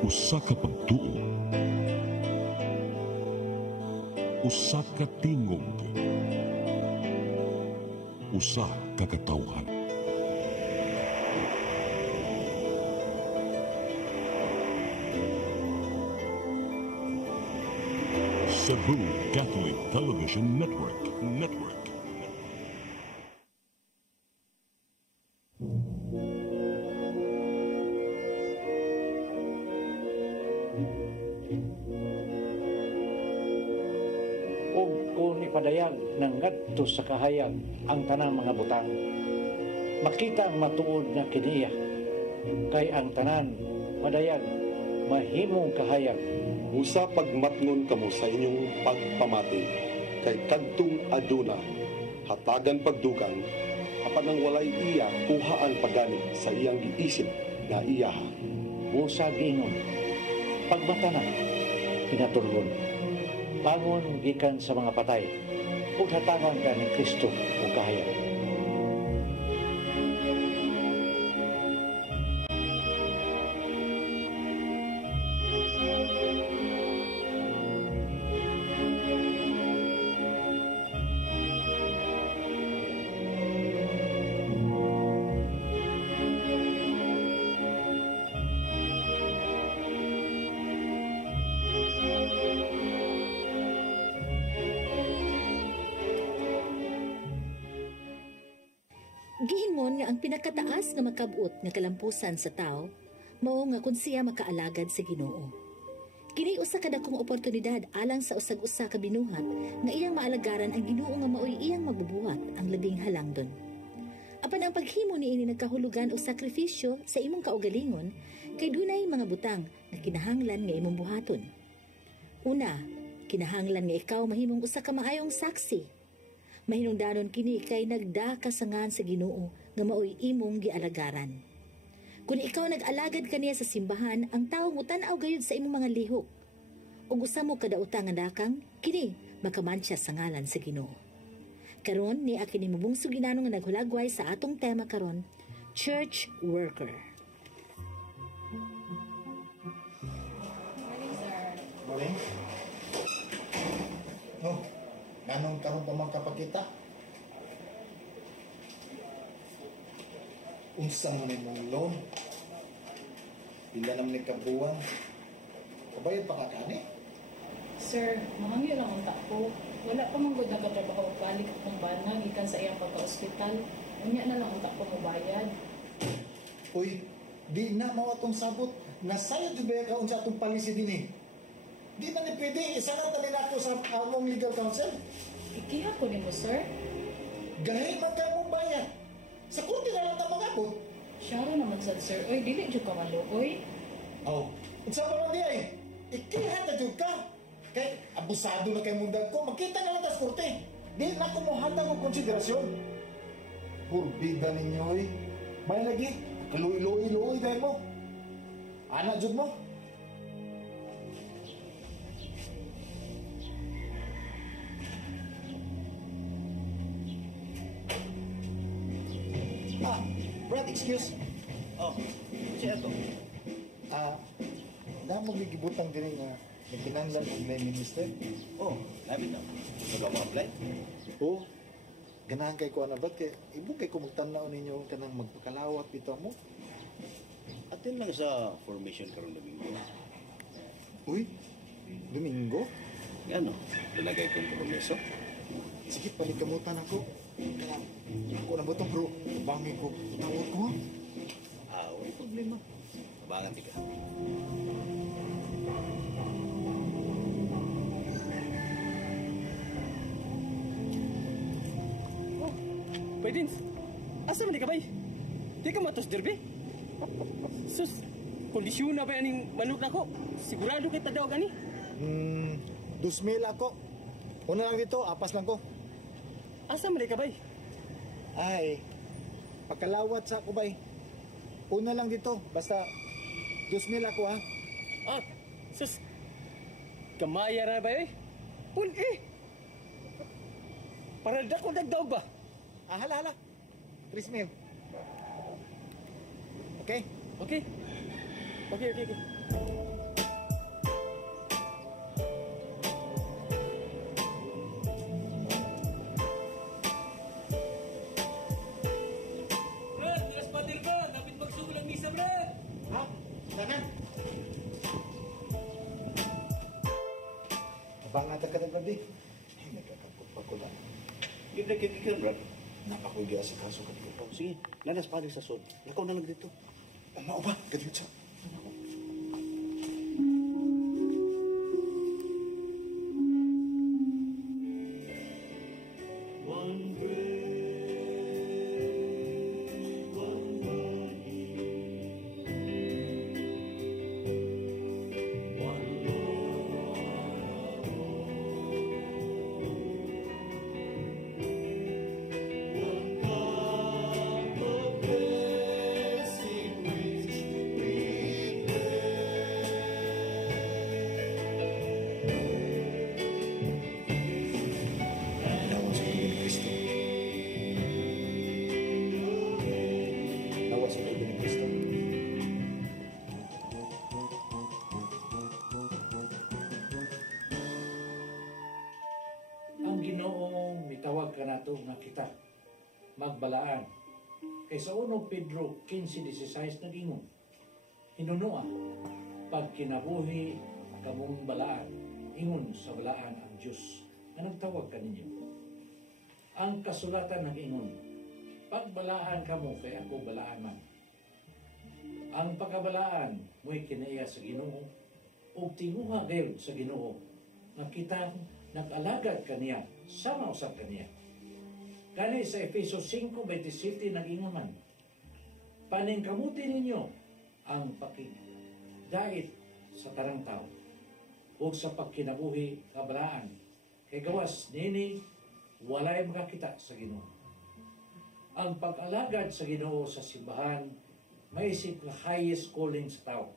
Usa ka pagtuo, usa ka tingog, usa ka katawhan. Cebu Catholic Television Network. Kung ipadayag ng ngadto sa kahayag ang tanang mga butang, makita ang matuod na kiniya, kay ang tanan madayag mahimong kahayag. Usa pagmatngon kamo sa inyong pagpamati, kay kadtong aduna hatagan pagdugang, apan ang walay iya kuhaan pagani sa iyang giisip na iyaha. Busa giingon, pagmatana, pinatulgon, bangon gikan sa mga patay, ug hatangan ka ni Kristo o kahayag. Giingon nga ang pinakataas nga makabut nga kalampusan sa tao mao nga kun siya makaalagad sa Ginoo. Kini usa ka dakong oportunidad alang sa usag-usa ka binuhat nga iyang maalagaran ang Ginoo nga maoy iyang mabubuhat ang labing halangdon. Apan ang paghimo niini nagkahulugan o sakripisyo sa imong kaugalingon kay dunay mga butang nga kinahanglan nga imong buhaton. Una, kinahanglan nga ikaw mahimong usa ka maayong saksi. Mahinungdanon kini kay nagdakasangan sa Ginoo nga maoy imong gialagaran. Kung ikaw nag-alagad kaniya sa simbahan, ang tawo mo tan-aw gayud sa imong mga lihok. Ug usa mo kada utang nga dakang, kini makamantsa sa ngalan sa Ginoo. Karon ni kini mabungsog ginano nga naghulagway sa atong tema karon, church worker. Morning, sir. Morning. No. Anong karon pa man kapakita? Unsa man imong loan? Pila naman ni kabuwan? Kabayad pa ka kani? Sir, mahangyo lang ang tako. Wala pa man gud nagatrabaho balik akong bana gikan sa iyang pagka-ospital. Unya na lang ang tako mo bayad. Uy, di na mao atong sabot. Nasayod jud ba ka unsa atong policy dinhi? Di man ni pwede isara tali nako sa among legal counsel. Ikiha ko nimo, sir. Gahi man ka mong bayad. Sa korte na lang ta magabot. Syaro naman sad, sir. Oy, dili jud ka maluoy. Oh, unsa ba man di ay? Ikiha ta jud ka. Kay abusado na kay mundag ko. Makita na lang ta sa korte. Di na ko mo hatag og konsiderasyon. Purbida ninyo eh. May lagi, kaluy-luy-luy dahil mo. Anak jud mo. Brad, excuse. Oh, siya to. Damo gigibutang diri nga nagkinahanglan og lay minister. Oh, labit na. Wala mo apply? Oo. Ganahan kay ko ana ba kay ibo kay ko magtan-aw ninyo kanang magpakalawat bitaw mo. Atin lang sa formation karon Domingo. Uy, Domingo? Ano? Dalagay kong kompromiso. Sige, palikamutan ako. Kaya, ako na butong bro. Bangin ko. Tawag ko. Walang problema. Abangan tika. Oh, pwede. Asa man di ka bay? Di ka matos derby? Sus, kondisyon na ba yaning manok na ko? Sigurado kita daw gani? 2,000 ako. Una lang dito, apas lang ko. Asa man di ka bay? Ay, pagkalawat sa ako bay. Una lang dito, basta 2,000 ako ha. Ah, sus, kamaya na ba eh? Pun eh! Para dako dagdaog ba? Hala. 3,000. Okay? Okay. kadi. Nagkakapot ko lang. Gigda-gigigan, Brad. Napakuliya sa kaso kadi ko. Sige, nanas pa sa sod. Lakaw na lang dito. Ano ba? Kadi sa... nato nga kita magbalaan. Kay sa 1 Pedro 15:16 nagingon, hinunua pag kinabuhi kamong balaan, ingon sa balaan ang Dios nga nagtawag kaninyo. Ang kasulatan nagingon, pagbalaan kamo kay ako balaan man. Ang pagkabalaan mo'y kinaiya sa Ginoo ug tinguha gayud sa Ginoo nga kita nag-alagad kaniya sama usab kaniya. Kani sa Efeso 5:27 nagingon man, paningkamuti ninyo ang pakigdait sa tarang tao ug sa pagkinabuhi kabalaan kay gawas nini walay makakita sa Ginoo. Ang pag-alagad sa Ginoo sa simbahan maisip nga highest calling sa tao.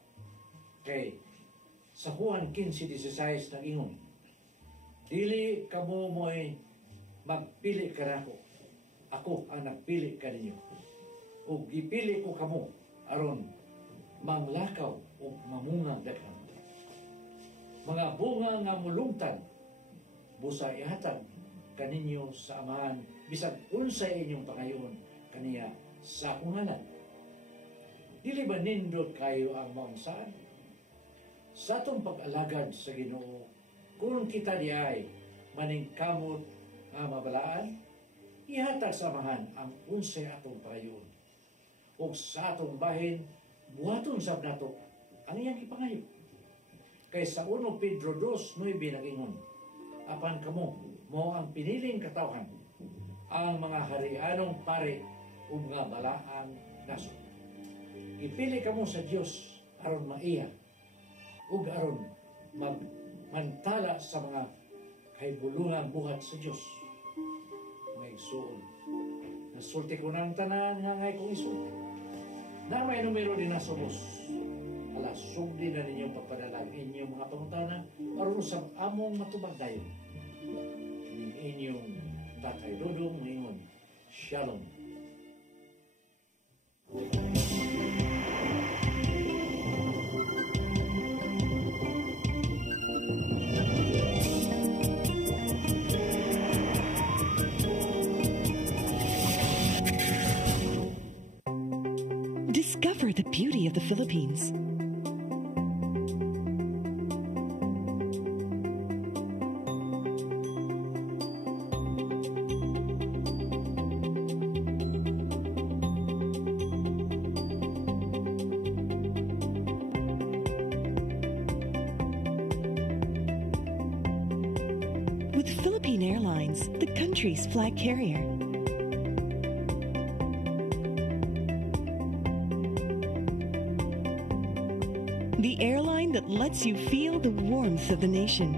Kay sa Juan 15:16 nagingon, dili kamo mo'y magpili ka nako. Ako ang nagpili kaninyo. Ug gipili ko kamo aron manglakaw ug mamungag daghan. Mga bunga nga mulungtad busa ihatag kaninyo sa amahan bisag unsay inyong pangayon kaniya sa akong ngalan. Dili ba nindot kayo ang maunsahan? Sa atong pag-alagad sa Ginoo, kung kita di ay maningkamot nga mabalaan, ihatag sa amahan ang unsay atong pangayon. O sa atong bahin, buhaton sab nato ang iyang ipangayo. Kay sa 1 Pedro 2:9 nagingon, apan kamo mo ang piniling katawhan, ang mga harianong pare ug nga balaang nasod. Ipili kamo sa Dios aron maiya ug aron magmantala sa mga kahibulungang buhat sa Dios. May suon. Nasulti ko ng tanan nga ngay kong isulti. Na may numero din na sumos. Alas, sugdi na ninyong pagpadalag inyong mga pangutana aron sa among matubag dayon. Inyong Tatay Dudong ngayon. Shalom. Discover the beauty of the Philippines. With Philippine Airlines, the country's flag carrier. The airline that lets you feel the warmth of the nation.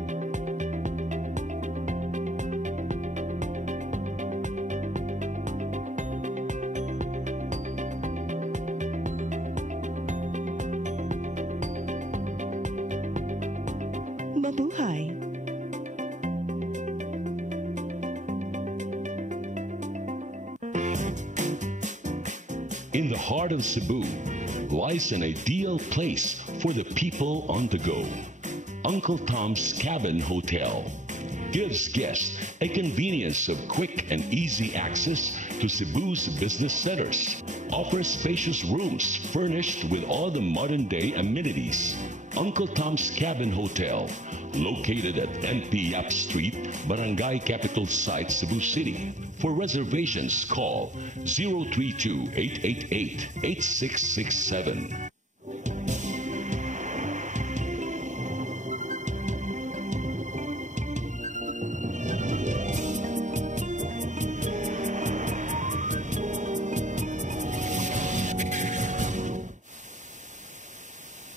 Mabuhay. In the heart of Cebu lies an ideal place for the people on the go. Uncle Tom's Cabin Hotel gives guests a convenience of quick and easy access to Cebu's business centers, offers spacious rooms furnished with all the modern-day amenities, Uncle Tom's Cabin Hotel, located at MP Yap Street, Barangay Capital Site, Cebu City. For reservations, call 032-888-8667.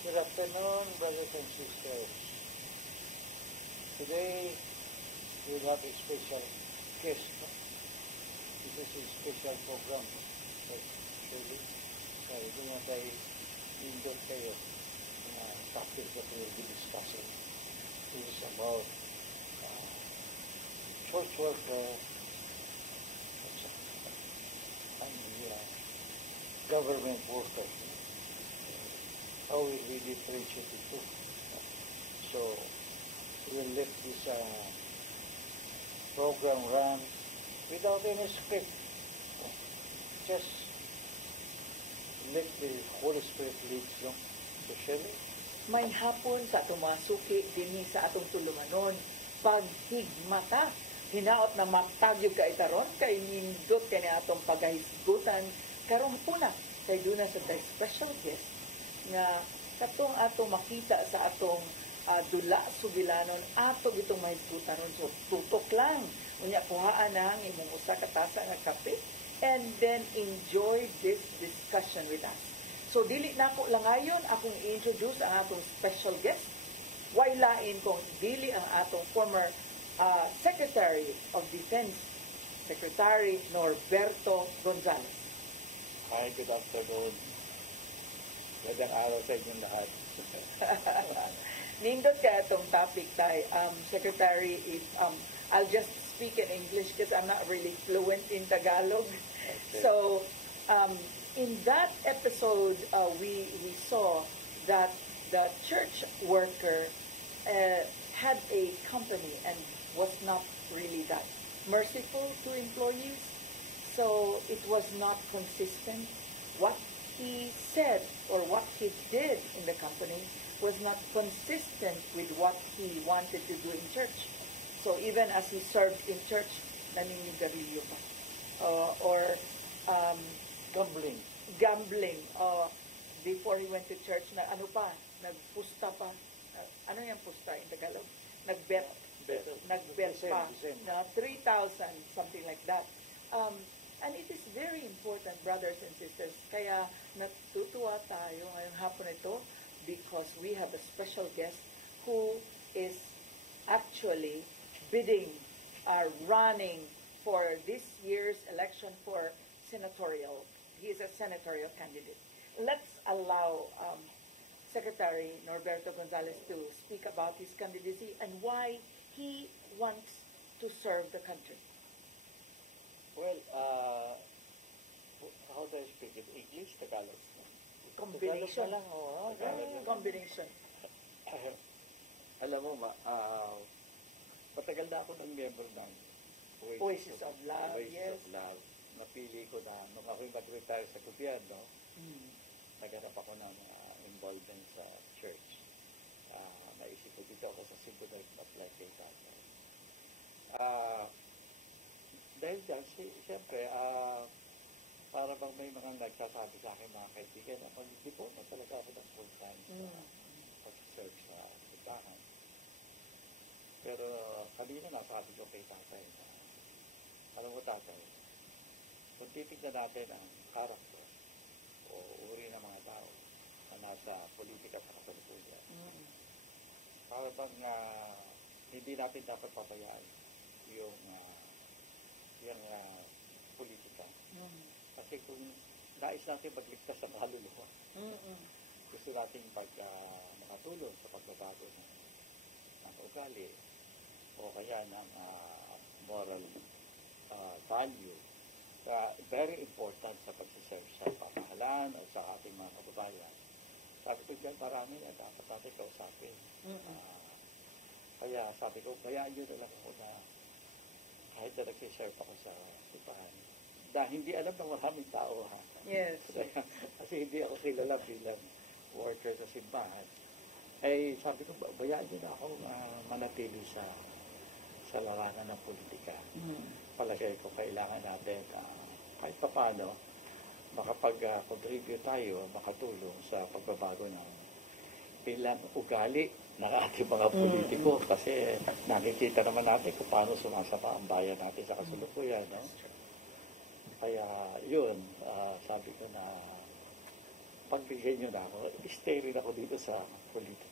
Good afternoon, brothers and sisters. Today, we have a special guest. No? This is a special program. But surely, ito nga tayo indot kayo na topic that we will be discussing. This is about church worker and the government workers. How will we differentiate the two? So, we'll let this program run without any script. Just let the Holy Spirit lead you. So, Shelley? May hapon sa atong masuki dinhi sa atong tulumanon paghigmata hinaot na magtagyog ka itaron kay nindot kani atong pagahisgutan karong hapuna kay duna sa special guest nga katong atong makita sa atong dula sugilanon ato gitong mahisgutanon so tutok lang unya kuhaan na ang imong usa ka tasa nga kape and then enjoy this discussion with us. So dili nako langayon akong i-introduce ang atong special guest. Why lain kung dili ang atong former Secretary of Defense, Secretary Norberto Gonzales. Hi, good afternoon. Magandang araw sa inyong lahat. Nindot ka itong topic tayo. Secretary, I'll just speak in English because I'm not really fluent in Tagalog. Okay. So, in that episode, we saw that the church worker had a company and was not really that merciful to employees. So it was not consistent. What he said or what he did in the company was not consistent with what he wanted to do in church. So even as he served in church, naninigarilyo pa. Or gambling. Before he went to church, na ano pa, nagpusta pa. Ano yung pusta in Tagalog? Nagbet pa. Na 3,000, something like that. And it is very important, brothers and sisters. Kaya natutuwa tayo ngayong hapon ito because we have a special guest who is actually running for this year's election for senatorial. He is a senatorial candidate. Let's allow Secretary Norberto Gonzales to speak about his candidacy and why he wants to serve the country. Well, how do I speak it? English, Tagalog? Combination. Tagalog na lang, Combination. Alam mo, matagal na ako ng member ng Oasis of Love, Oasis of Love. Napili ko na, nung ako'y mag-retire sa gobyerno, naghanap ako ng involvement sa church. Naisip ko dito ako sa Cebu na apply kay tatay. Dahil dyan, siyempre, para bang may mga nagsasabi sa akin mga kaibigan, hindi po na talaga ako ng full-time sa pag-serve sa simbahan. Pero kanina nasabi ko kay tatay na, alam mo tatay, kung titignan natin ang karakter o uri ng mga tao na nasa politika sa kasalukuyan, para bang hindi natin dapat pabayaan yung politika. Kasi kung nais natin magligtas sa kaluluwa, gusto natin makatulong sa pagbabago ng ugali o kaya ng moral value. Very important sa pagsiserve sa pamahalaan o sa ating mga kababayan. Sabi ko dyan, marami na dapat natin kausapin. Kaya sabi ko, kaya yun na lang ako na kahit na nagsiserve ako sa simbahan. Dahil hindi alam ng maraming tao ha. Yes. Kasi hindi ako kilala bilang worker sa simbahan. Eh, sabi ko, bayaan niyo na ako manatili sa larangan ng politika. Palagay ko, kailangan natin kahit paano makapag-contribute tayo, makatulong sa pagbabago ng ilang ugali ng ating mga politiko. Kasi nakikita naman natin kung paano sumasama ang bayan natin sa kasalukuyan. No? Kaya yun, sabi ko na pagbigyan nyo na ako, stay rin ako dito sa politika.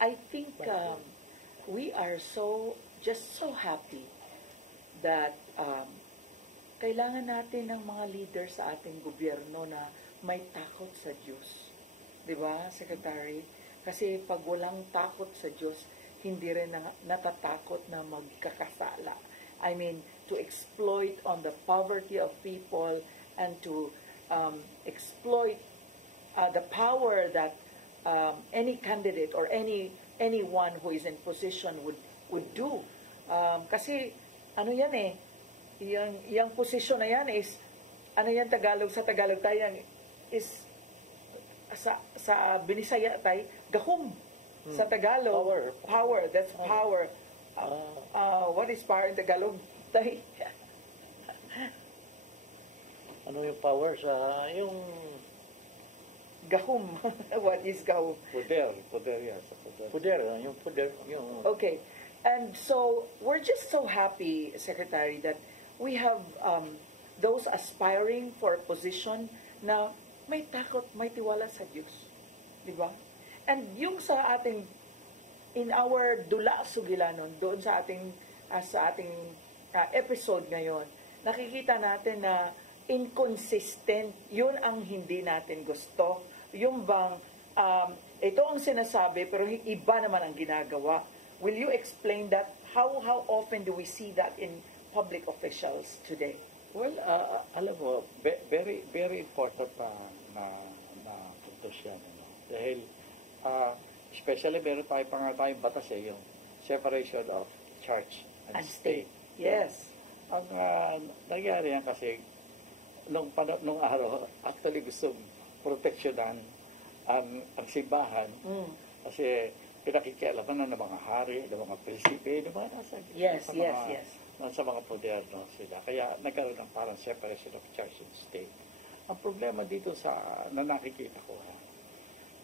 I think we are just so happy that kailangan natin ng mga leader sa ating gobyerno na may takot sa Diyos. Diba, Secretary? Kasi pag walang takot sa Diyos, hindi rin natatakot na magkakasala. I mean, to exploit on the poverty of people and to exploit the power that any candidate or anyone who is in position would do. Kasi ano yan yung position na yan is ano yan sa Tagalog tayo is sa Binisaya tayo gahom sa Tagalog. Power. That's power. What is power in Tagalog tayo? Ano yung power sa yung gahom? What is gahom? Poder yan. Yung poder. Okay. And so, we're just so happy, Secretary, that we have those aspiring for a position na may takot, may tiwala sa Diyos. Di ba? And yung sa ating, in our Dula Sugilanon, doon sa ating episode ngayon, nakikita natin na inconsistent, yun ang hindi natin gusto. Yung bang, ito ang sinasabi, pero iba naman ang ginagawa. Will you explain that? How often do we see that in public officials today? Well, alam mo, very very important na puntos yan. Ano? Dahil, especially meron tayong batas yung separation of church and state. Yes. Ang nangyari yan kasi, nung araw, actually gusto proteksyonan ang simbahan kasi pinakikialaman ng mga hari, ng mga prinsipe, ng mga nasa mga poder sila. Kaya nagkaroon ng parang separation of church and state. Ang problema dito na nakikita ko,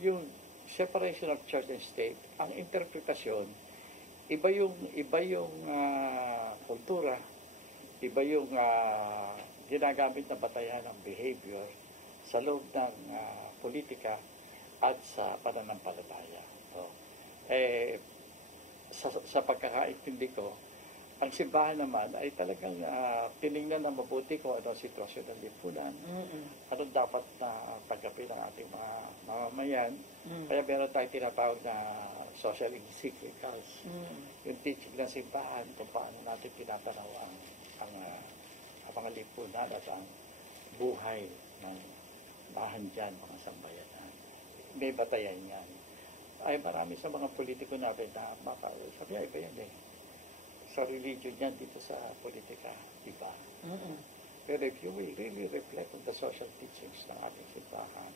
yung separation of church and state, ang interpretasyon, iba yung kultura, iba yung ginagamit na batayan ng behavior sa loob ng politika at sa pananampalataya. So, sa pagkakaintindi ko, ang simbahan naman ay talagang tinignan na mabuti kung ano ang sitwasyon ng lipunan, anong dapat na tanggapin ng ating mga mamamayan. Kaya meron tayong tinatawag na social encyclicals, yung teaching ng simbahan kung paano natin tinatanaw ang mga lipunan at ang buhay ng bahan dyan, mga sambayanan. May batayan yan. Ay marami sa mga politiko natin na sabi iba yan sa religion yan dito sa politika, iba. Pero if you will really reflect on the social teachings ng ating simbahan,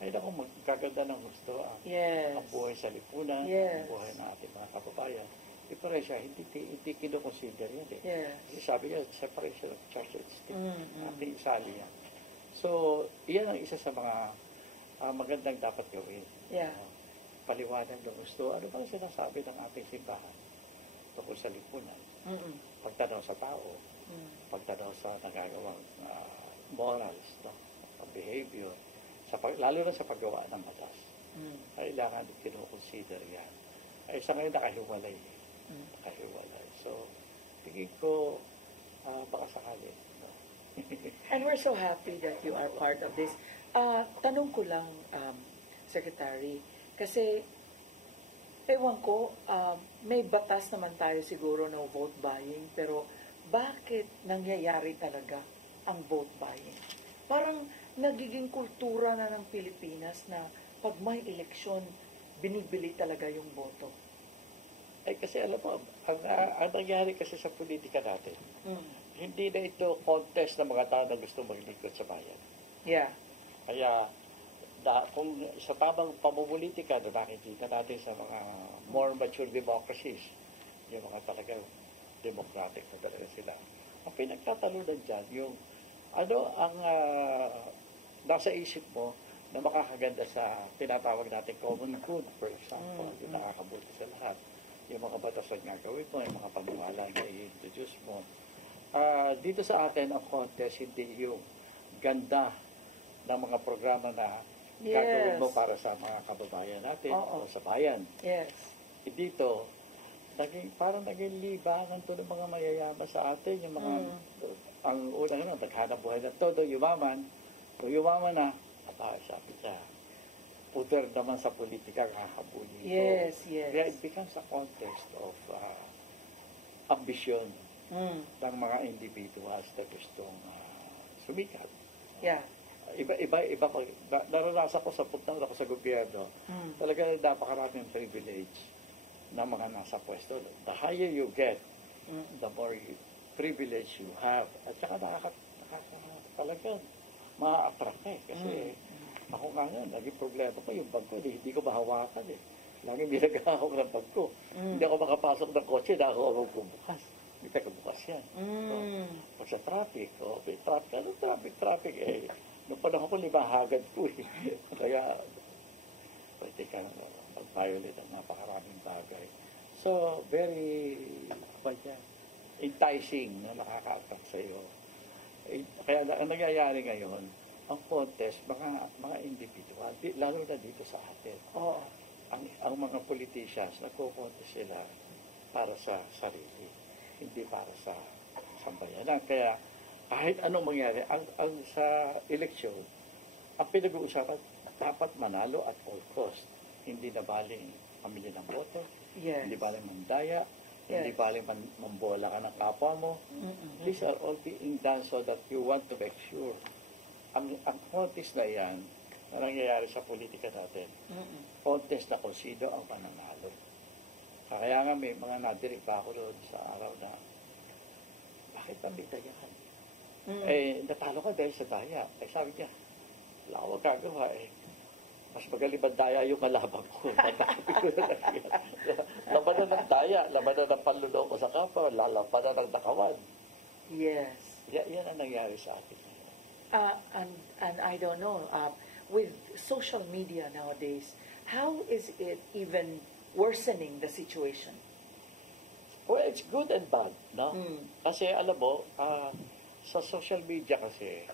ay naku, magkaganda ng gusto ang buhay sa lipunan, ang buhay ng ating mga kababayan. Pero siya, hindi kinoconsider yan Sabi niya, separation of church and state. Ating isali yan. So, iyan ang isa sa mga magandang dapat gawin. Paliwanag ng gusto. Ano ba sinasabi ng ating simbahan tungkol sa lipunan? Pagtanaw sa tao, pagtanaw sa nagagawang morals, behavior, lalo na sa paggawa ng batas. Kailangan kinoconsider yan. Ay sa ngayon nakahiwalay. So, tingin ko baka sakali. And we're so happy that you are part of this. Tanong ko lang, Secretary, kasi ewan ko, may batas naman tayo siguro no vote buying, pero bakit nangyayari talaga ang vote buying? Parang nagiging kultura na ng Pilipinas na pag may eleksyon, binibili talaga yung boto. Ay kasi alam mo, ang nangyari kasi sa politika natin, hindi na ito contest ng mga tao na gusto maglingkod sa bayan. Yeah. Kaya kung sa tamang pamumulitika na nakikita natin sa mga more mature democracies, yung mga talagang democratic na talaga sila. Ang pinagtatalunan dyan, yung ano ang nasa isip mo na makakaganda sa tinatawag natin common good, for example, yung nakakabuti sa lahat. Yung mga batas na gagawin mo, yung mga panungalan na i-introduce mo. Dito sa atin, ang contest, hindi yung ganda ng mga programa na gagawin mo para sa mga kababayan natin o sa bayan. Yes. Dito, parang naging libangan to ng mga mayayaman sa atin. Yung mga, ang unang naghanap buhay na todo, yumaman. Kung yumaman na, sabi niya, puter naman sa politika, kakabuli. Yes. Kaya it becomes a contest of ambition ng mga individuals na gustong sumikat. Yeah. Iba, naranasan ko sa punta ako sa gobyerno, talaga napakaraming privilege ng mga nasa pwesto. The higher you get, the more privilege you have. At saka talagang ma-attract kasi ako nga yan, naging problema ko yung bag ko, hindi ko mahawakan Lagi binagahawak ng bag ko. Hindi ako makapasok ng kotse, na ako magbubukas. Hindi tayo bukas yan. Pag sa traffic, traffic nung panahon ko, limahagad ko Kaya, pwede ka mag-violate ang napakaraming bagay. So, very, enticing na nakaka-attract sa iyo. Kaya, ang nangyayari ngayon, ang contest, mga individual, lalo na dito sa atin. Ang mga politicians, nagko-contest sila para sa sarili, hindi para sa sambayanan. Kaya, kahit anong mangyari, ang sa eleksyon, ang pinag-uusapan, dapat manalo at all cost. Hindi na baling pamilya ng boto, hindi baling mandaya, hindi baling mambola ka ng kapwa mo. These are all being done so that you want to make sure. Ang contest na yan, na nangyayari sa politika natin, contest na kung sino ang mananalo. Kaya nga may mga nadirig pa ako doon sa araw na, bakit pambita yan? Natalo ka dahil sa daya. Sabi niya, wala ko magagawa mas magaling daya yung kalaban ko. Labanan ng daya, labanan ng panluloko sa kapwa, lalabanan ng nakawan. Yes. Yan ang nangyari sa atin. And I don't know, with social media nowadays, how is it even worsening the situation? Well, it's good and bad, no? Kasi alam mo, sa social media kasi,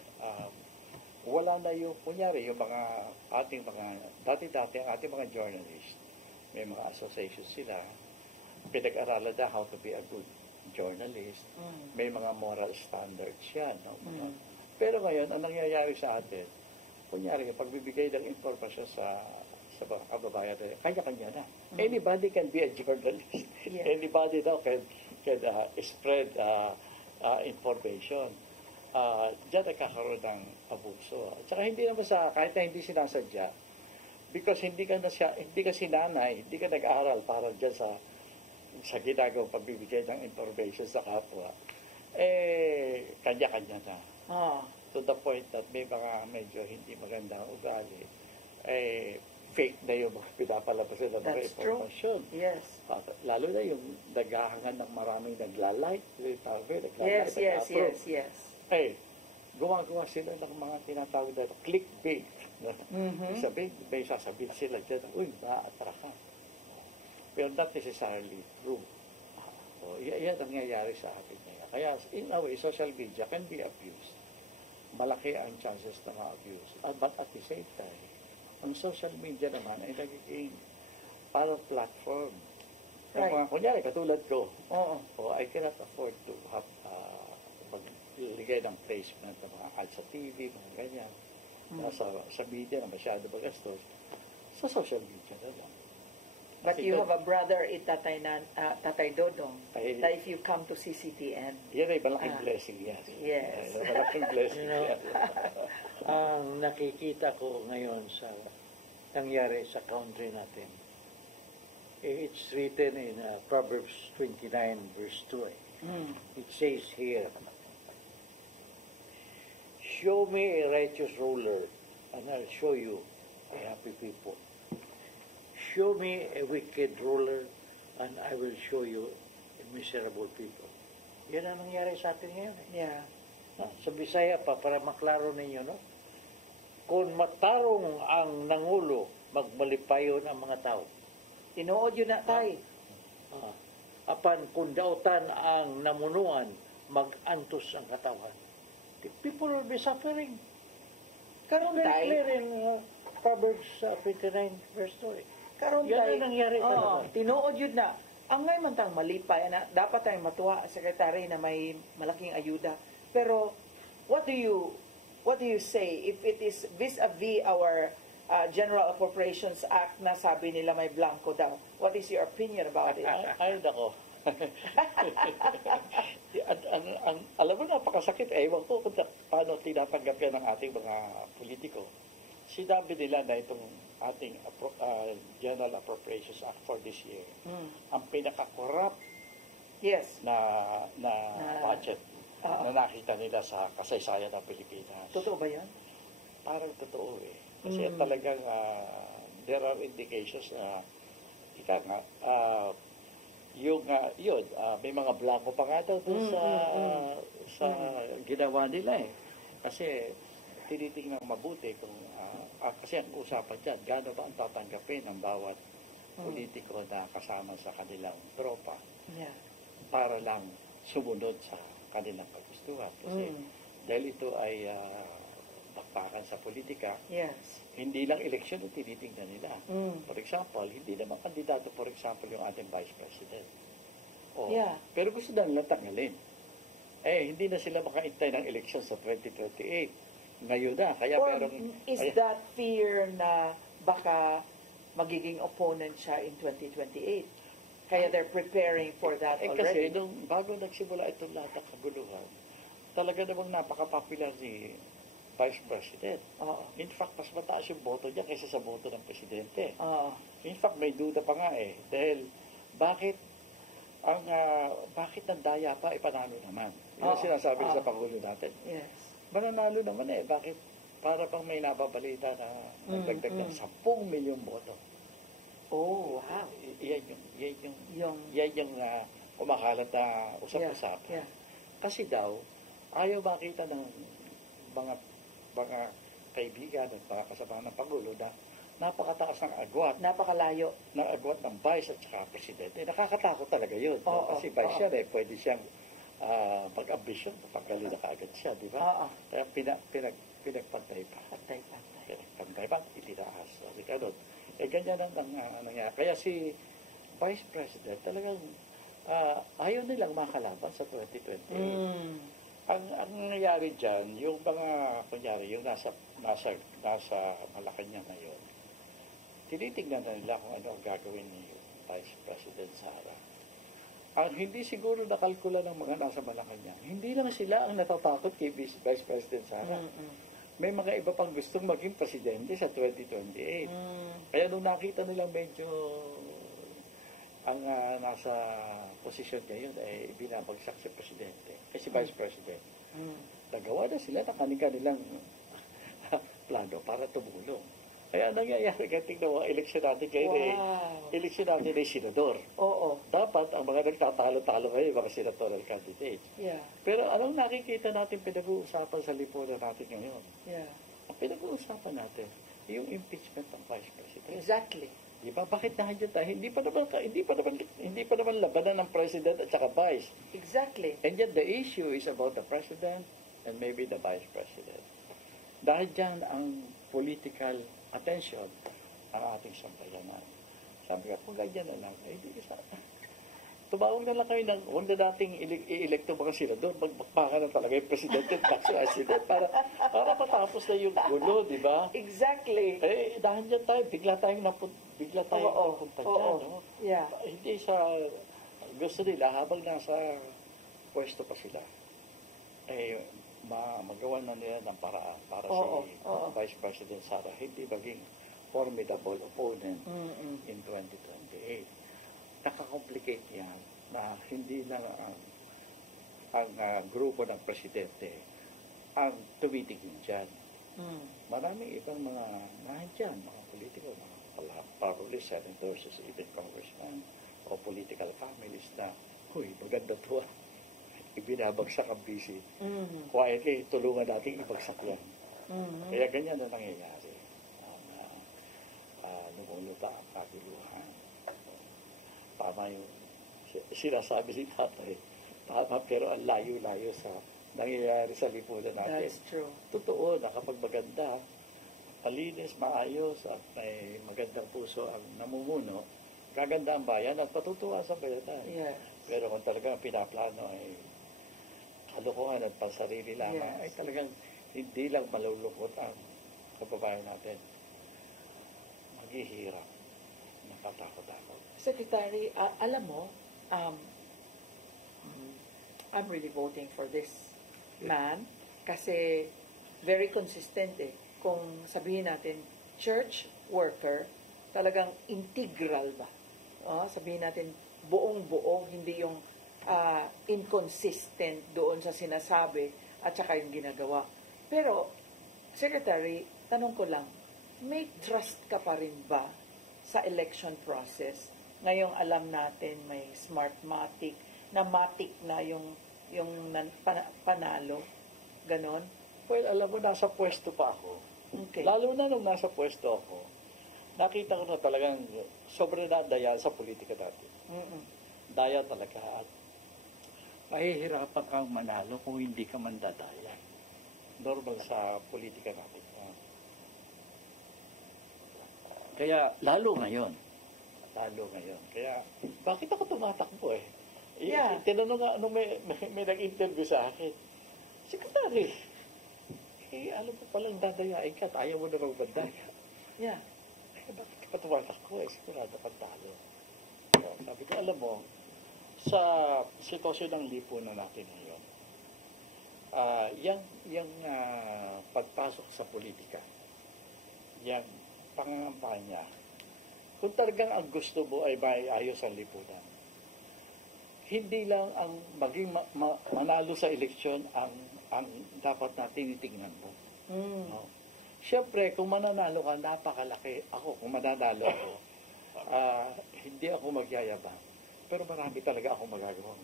wala na yung, kunyari, yung mga ating mga, dati-dati ang ating mga journalists, may mga associations sila, pinag-aralan na how to be a good journalist, may mga moral standards yan, no? Pero ngayon, ang nangyayari sa atin, kunyari, pagbibigay ng informasyon sa mga kababayan, kanya-kanya na. Anybody can be a journalist. Anybody now can spread information. Diyan nagkakaroon ng abuso. At saka hindi naman kahit na hindi sinasadya, because hindi ka sinanay, hindi ka nag-aaral para diyan sa ginagawang pagbibigay ng information sa kapwa, kanya-kanya na. To the point that may mga medyo hindi magandang ugali, fake na yung pinapalabas nila ng informasyon. Yes. Lalo na yung naghahangan ng maraming naglalike. Yes. Gumagawa sila ng mga tinatawag na clickbait. May sasabihin sila dyan, maaatra ka. Pero not necessarily true. Yan ang nangyayari sa atin ngayon. Kaya, in a way, social media can be abused. Malaki ang chances na ma-abuse. But at the same time, ang social media naman ay nagiging parang platform. Kunyari, katulad ko, I cannot afford to have magligay ng placement ng mga ads sa TV, mga ganyan. Sa media na masyado magastos. Sa social media na lang. But you have a brother, Tatay Dodong, that if you come to CCTN. Yan ay malaking blessing yan. Yes. Malaking blessing yan. Ang nakikita ko ngayon sa nangyari sa country natin, it's written in Proverbs 29 verse 2. It says here, show me a righteous ruler, and I'll show you a happy people. Show me a wicked ruler and I will show you a miserable people. Yan ang nangyari sa atin ngayon. Yeah. Sa Bisaya pa, para maklaro ninyo, no? Kung matarong ang nangulo, magmalipayon ang mga tao. Tinuod yun na tay. Apan kung dautan ang namunuan, mag-antos ang katawan. The people will be suffering. Karon Very tay. clear in Proverbs 29 verse 2. Karon Yan tay. ang nangyari talaga. Tinuod yun na. Ang ngay man tang malipay na dapat tayong matuwa sekretary na may malaking ayuda. Pero what do you say if it is vis-a-vis our General Appropriations Act na sabi nila may blanco daw? What is your opinion about it? Ay, nako. Alam mo, napakasakit. Ewan ko kung paano tinatanggap yan ng ating mga politiko. Sinabi nila na itong ating General Appropriations Act for this year, ang pinaka-corrupt na budget na nakita nila sa kasaysayan ng Pilipinas. Totoo ba yan? Parang totoo eh. Kasi talagang there are indications na may mga blanco pa nga daw dun sa ginawa nila eh. Kasi tinitingnan mabuti kung kasi ang usapan dyan, gaano ba ang tatanggapin ng bawat politiko na kasama sa kanilang tropa para lang sumunod sa kanilang kagustuhan. Kasi dahil ito ay bakbakan sa politika, hindi lang eleksyon ang tinitingnan nila. For example, hindi naman kandidato, for example, yung ating Vice President. Pero gusto na nilang tanggalin. Hindi na sila makaintay ng eleksyon sa 2028. Ngayon na. Kaya Is that fear na baka magiging opponent siya in 2028? Kaya they're preparing for that already? Kasi bago nagsimula itong lahat ng kaguluhan, talaga namang napaka-popular ni Vice President. In fact, mas mataas yung boto niya kaysa sa boto ng Presidente. In fact, may duda pa nga eh. Dahil, bakit ng daya pa ipanalo naman? Yun ang sinasabi sa Pangulo natin. Yes. Mananalo naman eh. Bakit? Para pang may nababalita na nagdagdag ng 10 milyong boto. Oh, wow. Yan yung kumakalat na usap-usap. Kasi daw, ayaw makita ng mga kaibigan at mga kasama ng Pangulo na napakataas ng agwat. Napakalayo. Ng agwat ng Vice at saka Presidente. Nakakatakot talaga yun. Kasi Vice yan pwede siyang mag-ambisyon, mapagkali na kaagad siya, di ba? Kaya pinagpantay pa. Pinagpantay pa, itinaas. Kasi ganun. Ganyan ang nangyari. Kaya si Vice President talagang ayaw nilang makalaban sa 2028. Ang nangyayari dyan, yung mga, kunyari, yung nasa Malacanang ngayon, tinitingnan na nila kung ano ang gagawin ni Vice President Sara. Ang hindi siguro nakalkula ng mga nasa Malacanang, hindi lang sila ang natatakot kay Vice President Sara. May mga iba pang gustong maging presidente sa 2028. Kaya nung nakita nila medyo ang nasa posisyon ngayon ay binabagsak si Presidente, si Vice President. Nagawa na sila ng kanilang plano para tumulong. Kaya nangyayari tingnan mo, eleksyon natin ngayon eleksyon natin ay senador. Dapat ang mga nagtatalo-talo ngayon, mga senatorial candidates. Pero anong nakikita natin pinag-uusapan sa lipunan natin ngayon? Ang pinag-uusapan natin, yung impeachment ng Vice President. Exactly. Di ba? Bakit nandiyan tayo? Hindi pa naman labanan ng President at saka Vice. Exactly. And yet the issue is about the President and maybe the Vice President. Dahil dyan ang political attention ang ating sambayanan. Sabi ka, kung ganyan na lang, hindi isa. Tumawag na lang kayo ng, huwag na nating i-electo mga senador, magbaka na talaga yung Presidente at President para matapos na yung gulo, di ba? Exactly. Dahil dyan tayo, bigla tayong napunta dyan. No? Hindi gusto nila, habang nasa pwesto pa sila, magawa na nila ng paraan para si Vice President Sara hindi maging formidable opponent in 2028. Nakakomplicate yan na hindi lang ang grupo ng Presidente ang tumitigil dyan. Maraming ibang mga nandyan, mga politiko, mga probably senators, even congressmen, o political families na, huy, maganda to. Ibinabagsak ang busy. Quietly, tulungan natin ibagsak yan. Kaya ganyan na nangyayari. Lumuluta ang kaguluhan. Tama yung sinasabi ni tatay. Tama, pero ang layo-layo sa nangyayari sa lipunan natin. That's true. Totoo na kapag maganda, malinis, maayos, at may magandang puso ang namumuno, gaganda ang bayan at patutuwa sa bayan. Yes. Pero kung talagang pinaplano ay kalokohan at pansarili lamang, ay talagang hindi lang malulukot ang kababayan natin. Maghihirap. Nakatakot-takot. Secretary, alam mo, I'm really voting for this man kasi very consistent eh. Kung sabihin natin, church worker, talagang integral ba? Sabihin natin, buong-buo, hindi yung inconsistent doon sa sinasabi at saka yung ginagawa. Pero, Secretary, tanong ko lang, may trust ka pa rin ba sa election process? Ngayong alam natin may Smartmatic, na matic na yung panalo. Ganon? Well, alam mo, nasa pwesto pa ako. Okay. Lalo na nung nasa pwesto ako, nakita ko na talagang sobrang daya sa politika natin. Daya talaga. At mahihirapan kang manalo kung hindi ka mandadaya. Normal sa politika natin. Kaya, lalo ngayon. Kaya, bakit ako tumatakbo eh? Yeah. Tinanong nga, may nag-interview sa akin. Secretary, alam mo palang dadayain ka, ayaw mo na magdadaya. Yeah. Bakit ka pa tumatakbo eh? Sigurado kang talo. Sabi ko, alam mo, sa sitwasyon ng lipunan natin ngayon, yung pagpasok sa politika, yung pangangampanya, kung talagang ang gusto mo ay maayos ang lipunan, hindi lang ang maging manalo sa eleksyon ang dapat na tinitingnan mo. No? Siyempre, kung mananalo ka, napakalaki. Ako, kung mananalo ako, hindi ako magyayabang. Pero marami talaga ako magagawang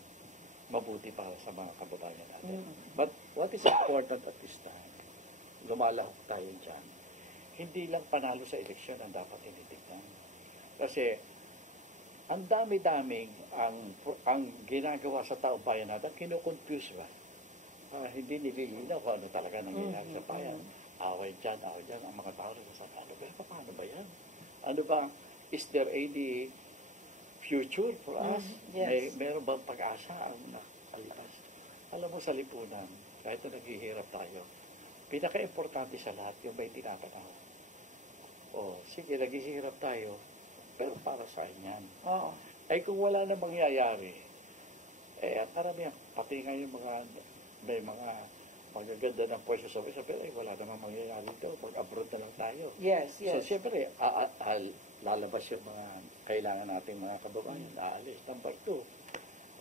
mabuti para sa mga kababayan natin. But what is important at this time, lumalahok tayo dyan, hindi lang panalo sa eleksyon ang dapat tinitingnan. Kasi ang dami-daming ang ginagawa sa taong bayan natin, kinukonfuse ba? Hindi nililinaw kung ano talaga nangyayari sa bayan. Away dyan, ang mga tao nagsasabi, paano ba yan? Ano ba, is there any future for us? Yes. Meron bang pag-asa ang nakalipas? Alam mo, sa lipunan, kahit na naghihirap tayo, pinaka-importante sa lahat yung may tinatanaw. Sige, naghihirap tayo, pero para saan yan? Ay kung wala na mangyayari, at karamihan, pati nga yung may mga magaganda ng pwesto sa isa, pero wala namang mangyayari ito, pag-abroad na lang tayo. Yes. So, siyempre, lalabas yung mga kailangan nating mga kababayan, aalis. Number 2,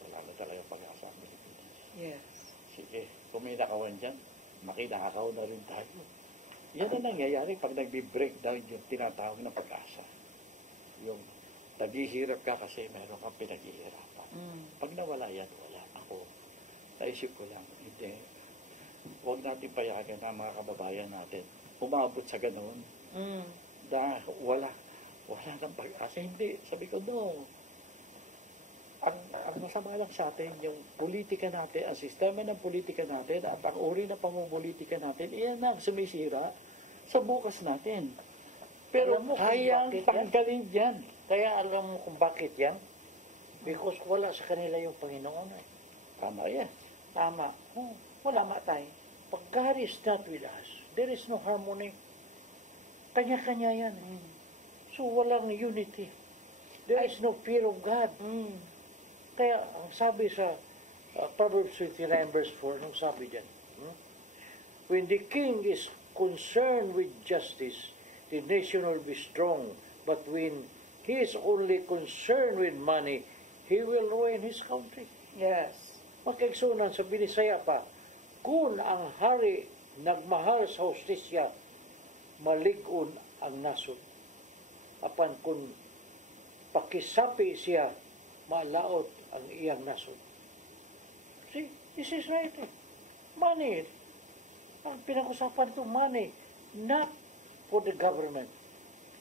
wala na talaga pag-asa ang Pilipinas. Yes. Sige, kung may nakawan dyan, makinakaw na rin tayo. Yan ang nangyayari pag nagbi-breakdown yung tinatawag na pag-asa. Yung naghihirap ka kasi meron kang pinaghihirapan. Pag nawala yan, wala. Ako, naisip ko lang, hindi. Huwag natin payagan ang mga kababayan natin. Umabot sa ganoon. Dahil wala nang pag-asa. Hindi. Sabi ko, no. Ang masama lang sa atin, yung politika natin, ang sistema ng politika natin, at ang uri ng pamumulitika natin, iyan na sumisira sa bukas natin. Pero kayang tanggalin yan. Kaya alam mo kung bakit yan? Because wala sa kanila yung Panginoon. Tama yan. Tama. Wala matay. Pag God is not with us, there is no harmony. Kanya-kanya yan. So walang unity. There is no fear of God. Kaya ang sabi sa Proverbs 29 verse 4, nung sabi dyan, when the king is concerned with justice, the nation will be strong. But when he is only concerned with money, he will ruin his country. Yes. Magkaigsunan sa Binisaya pa, kung ang hari nagmahal sa hustisya, malig-on ang nasod. apan kung pakisapi siya, malaot ang iyang nasod. See, this is right. Money. Ang pinag-usapan ito, money. Not for the government.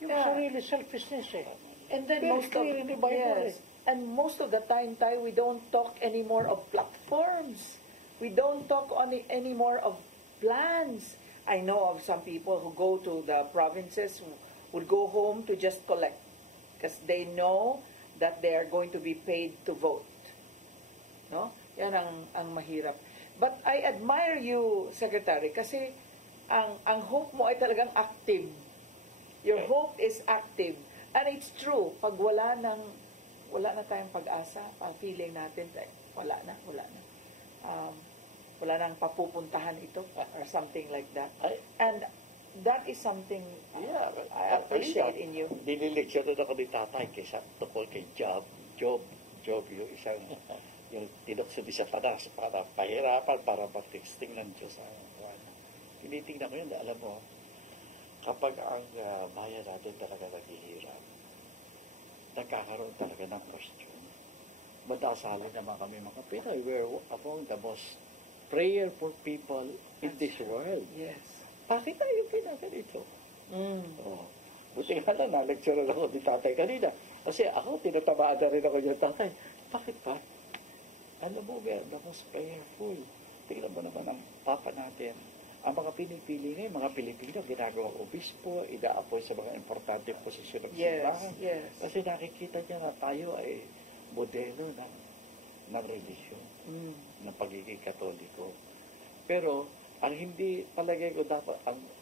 Yung sarili selfishness eh. And then Very most of clear in the Bible, yes, and most of the time, Tay, we don't talk anymore of platforms. We don't talk anymore of plans. I know of some people who go to the provinces who would go home to just collect because they know that they are going to be paid to vote. No? Yan ang mahirap. But I admire you, Secretary, kasi ang hope mo ay talagang active. Your hope is active. And it's true, pag wala na tayong pag-asa, feeling natin, wala na. Wala nang papupuntahan ito or something like that. And that is something I appreciate in you. Dinileksyon na ako ni tatay kaysa tungkol kay Job, yung isang yung tinukso di sa tanas para pahirapan, para mag-texting ng Diyos. Tinitingnan ko yun, alam mo, kapag ang bayan natin talaga naghihirap, nagkakaroon talaga ng question. Madasalin naman kami mga Pinoy. We're among the most prayerful people in this world. Yes. Bakit tayo pinaganito? Oh. Buti nga lang, na-lecture ako ni tatay kanina. Kasi ako, tinatamaan na rin ako yung tatay. Bakit ba? Alam mo, we're the most prayerful. Tingnan mo naman ang papa natin. Ang mga pinipili ngayon, mga Pilipino, ginagawang obispo, ina-appoint sa mga importante posisyon ng simbahan. Yes. Kasi nakikita niya na tayo ay modelo ng relisyon, ng pagiging katoliko. Pero, ang hindi palagay ko dapat,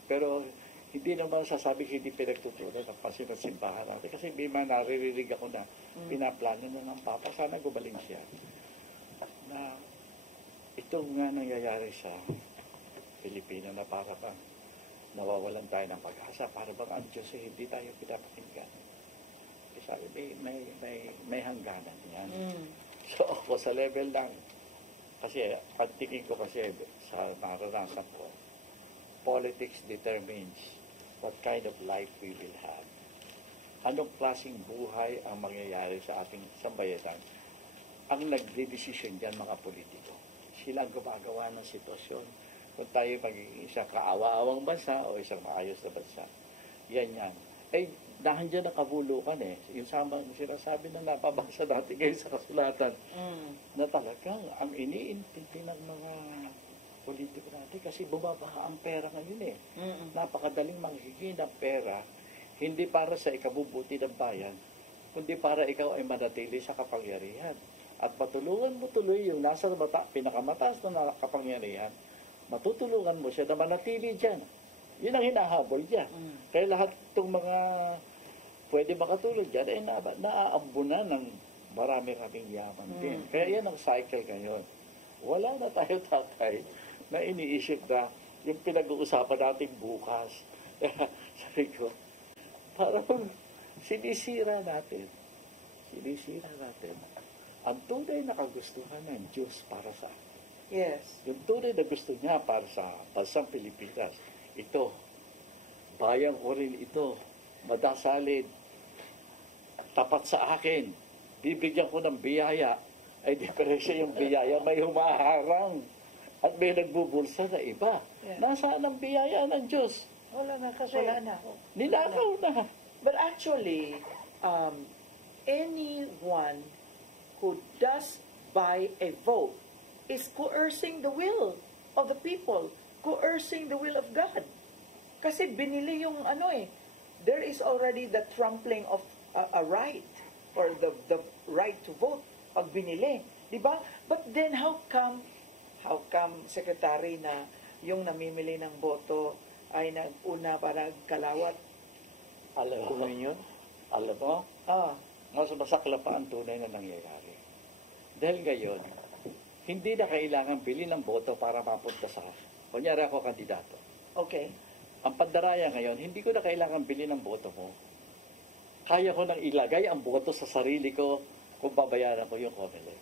pero hindi naman sasabi hindi pinagtutunan ng pasin ng simbahan natin. Kasi may mga naririnig ako na pinaplano na ng Papa, sana gumaling siya. Na itong nga nangyayari sa Pilipino na para bang nawawalan tayo ng pag-asa, para bang ang Diyos ay hindi tayo pinapakinggan. Sabi, may hangganan yan. So ako sa level lang, kasi ang tingin ko kasi sa naranasan ko, politics determines what kind of life we will have. Anong klaseng buhay ang mangyayari sa ating sambayanan? Ang nagdedesisyon dyan mga politiko. Sila ang gumagawa ng sitwasyon. Kung tayo magiging isang kaawa-awang bansa o isang maayos na bansa. Yan. Eh, dahil dyan nakabulukan yung sinasabi na napabasa natin ngayon sa kasulatan, na talagang ang iniintindi ng mga politiko natin kasi bumabaha ang pera ngayon Napakadaling manghingi ng pera, hindi para sa ikabubuti ng bayan, kundi para ikaw ay manatili sa kapangyarihan. At matulungan mo tuloy yung nasa pinakamataas na kapangyarihan, matutulungan mo siya na manatili dyan. Yun ang hinahabol dyan. Kaya lahat itong mga pwede makatulog dyan ay naaambunan ng marami-raming yaman din. Kaya yan ang cycle ngayon. Wala na tayo tatay na iniisip na yung pinag-uusapan natin bukas. Sabi ko, parang sinisira natin ang tunay na kagustuhan ng Diyos para sa atin. Yes. Yung tunay na gusto niya para sa bansang Pilipinas, ito, bayan ko rin ito, madasalin, tapat sa akin, bibigyan ko ng biyaya, ay diferensya yung biyaya, may humaharang at may nagbubulsa na iba. Yeah. Nasaan ang biyaya ng Diyos? Wala na kasi. Wala na. Ninakaw na. But actually, anyone who does buy a vote is coercing the will of the people, coercing the will of God. Kasi binili yung there is already the trampling of a right or the right to vote pag binili, di ba? But then how come Secretary, na yung namimili ng boto ay nag-una para kalawat? Alam mo yun? Alam mo? Mas masakla pa ang tunay na nangyayari. Dahil ngayon, hindi na kailangan bili ng boto para mapunta sa, kunyari ako kandidato. Okay. Ang pandaraya ngayon, hindi ko na kailangan bili ng boto mo. Kaya ko nang ilagay ang boto sa sarili ko kung babayaran ko yung COMELEC.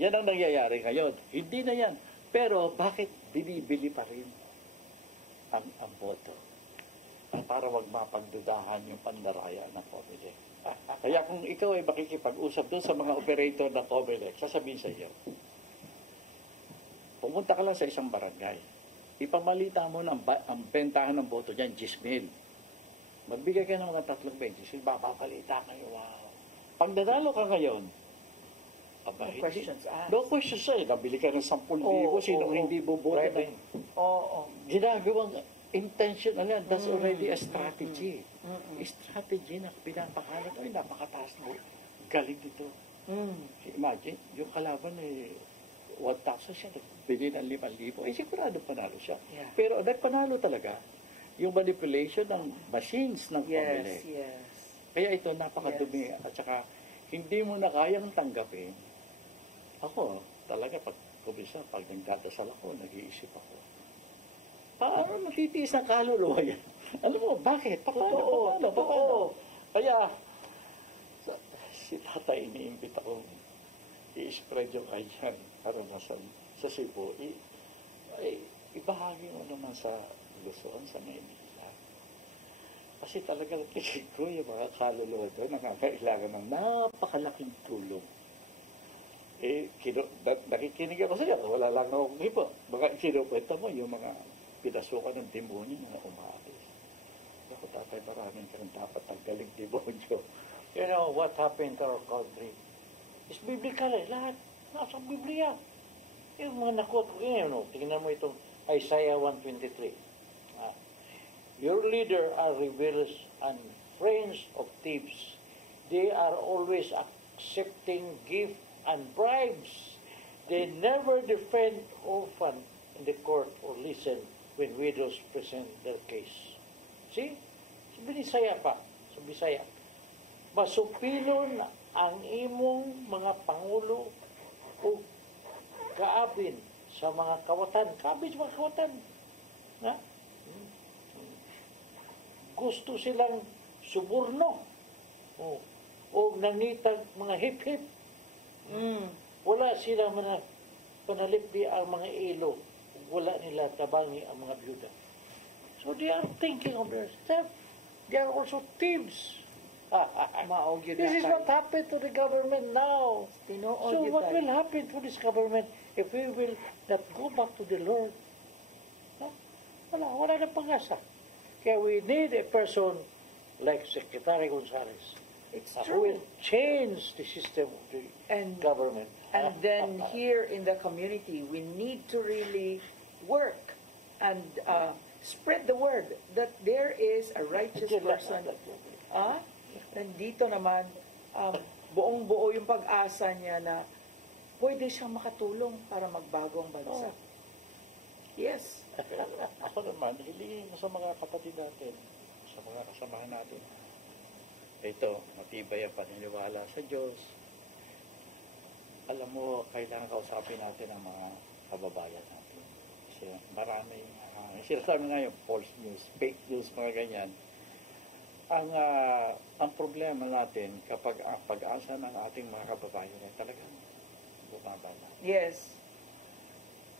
Yan ang nangyayari ngayon. Hindi na yan. Pero bakit binibili pa rin ang boto? para wag mapagdudahan yung pandaraya ng COMELEC. Kaya kung ikaw ay makikipag-usap doon sa mga operator ng COMELEC, sasabihin sa iyo, pumunta ka lang sa isang barangay. Ipamalita mo na ang bentahan ng boto dyan, 10,000. Magbigay ka ng mga 3 babapalita kayo. Wow. Pag nanalo ka ngayon, aba, No questions asked. No questions asked. Nabili ka ng 10,000, sinong hindi boboto na. Ginagawang intention, that's already a strategy. Strategy na pinapakalat, ay napakataas na. Galing dito. Imagine, yung kalaban ay 1,000 siya, bili ng 5,000. Eh, sigurado panalo siya. Yeah. Pero nagpanalo talaga yung manipulation ng machines ng COMELEC. Yes. Kaya ito, napakadumi. At saka, hindi mo na kayang tanggapin. Ako, talaga, pag kumisa, pag nagdadasal ako, nag-iisip ako. Paano matitiis ng kaluluwa yan? Alam mo, bakit? Paano? Kaya, si tatay iniimbit akong i-spread yung kanyang karanasan sa Cebu. Ibahagi mo naman sa Luzon, sa Maynila. Kasi talagang tingin ko yung mga kaluluwa doon nakakailangan ng napakalaking tulong. Nakikinig ako sa'yo, wala lang akong iba. Baka kinukwento mo yung mga pinasukan ng demonyo na umaalis. Ako, tatay, maraming kang dapat tanggaling demonyo. You know, what happened to our country is biblical lahat. Nasa Biblia. Yung mga nakot ko, tingnan mo itong Isaiah 123. Your leader are rebellious and friends of thieves. They are always accepting gift and bribes. They never defend orphan in the court or listen when widows present their case. See? Sa Bisaya pa. Sa Bisaya. Masupilon ang imong mga pangulo o kaabin sa mga kawatan. Kaabin sa mga kawatan. Ha? Gusto silang suborno. O nangitag mga hip-hip. Wala silang mga panalipdi ang mga ilo. Wala nila tabangi ang mga byuda. So they are thinking of themselves. They are also thieves. This is what happened to the government now. So what will happen to this government if we will not go back to the Lord? Wala na pag-asa. Kaya we need a person like Secretary Gonzales. It's who true. will change the system of the government. And then here in the community, we need to really work and spread the word that there is a righteous person. Nandito naman, buong-buo yung pag-asa niya na pwede siyang makatulong para magbago ang bansa. Yes. Ako naman, hilingin sa mga kapatid natin, sa mga kasamahan natin. Ito, matibay ang paniniwala sa Diyos. Alam mo, kailangan kausapin natin ang mga kababayan natin. Kasi maraming, sinasabi nga yung false news, fake news, mga ganyan. Ang problema natin kapag ang pag-asa ng ating mga kababayan ay talagang bumababa. Yes.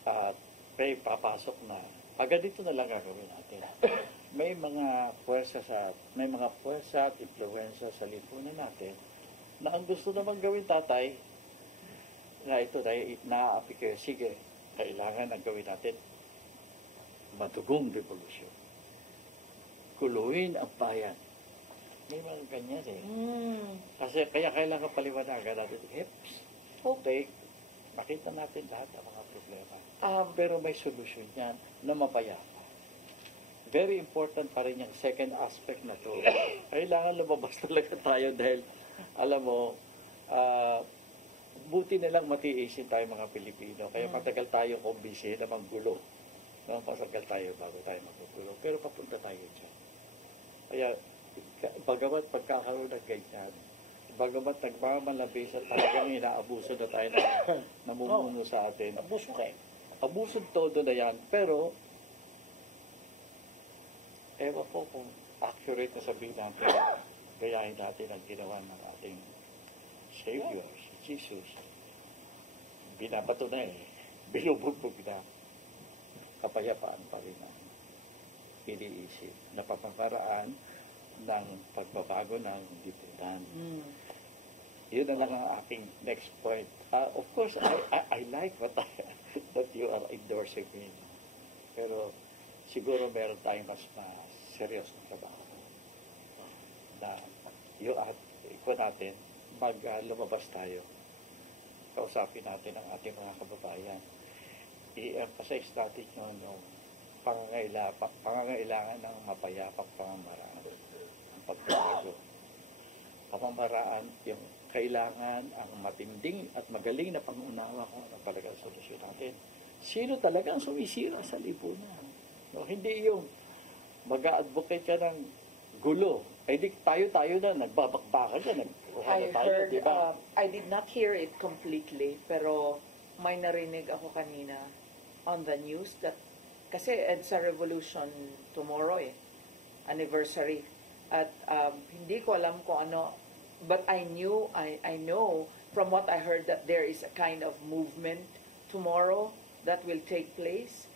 At may papasok na, dito na lang gagawin natin. May mga puwersa at impluwensya sa lipunan natin na ang gusto naman gawin, tatay, na ito na sige, kailangan ang gawin natin madugong revolusyon. Kuluhin ang bayan. May mga ganyan Kasi kaya kailangan paliwanagan natin. Okay, makita natin lahat ang mga problema. Pero may solusyon yan na mapayapa. Very important pa rin yung second aspect na to. Kailangan lumabas talaga tayo dahil, alam mo, buti na lang matiisin tayo mga Pilipino. Kaya matagal tayo kumbisi na manggulo. Matagal tayo bago tayo maggulo. Pero papunta tayo dyan. Kaya, bagamat pagkakaroon ng ganyan, bagamat nagmamalabis at talagang inaabuso na tayo na namumuno sa atin. Abuso kayo. Abuso todo na yan. Pero, ewan po kung accurate na sabihin natin, gayahin natin ang ginawa ng ating Savior, si Jesus. Binabato na binubugbog na. Kapayapaan pa rin natin. iniisip na pamamaraan ng pagbabago ng lipunan. Yun na lang ang aking next point. Of course, I like that you are endorsing me. Pero siguro meron tayong mas serious na trabaho na yung iko natin, lumabas tayo. Kausapin natin ang ating mga kababayan. I-emphasize natin yung pangangailangan ng mapayapang pamamaraan. Ang pagbabago. Pamamaraan, yung kailangan ang matinding at magaling na pangunawa kung ano talaga ang solusyon natin. Sino talaga ang sumisira sa lipunan? No, hindi yung mag-a-advocate ka ng gulo. Ay di tayo na, nagbabakbakan ka, I heard, diba? I did not hear it completely, pero may narinig ako kanina on the news that, kasi EDSA Revolution tomorrow anniversary. At hindi ko alam kung ano, but I know from what I heard that there is a kind of movement tomorrow that will take place.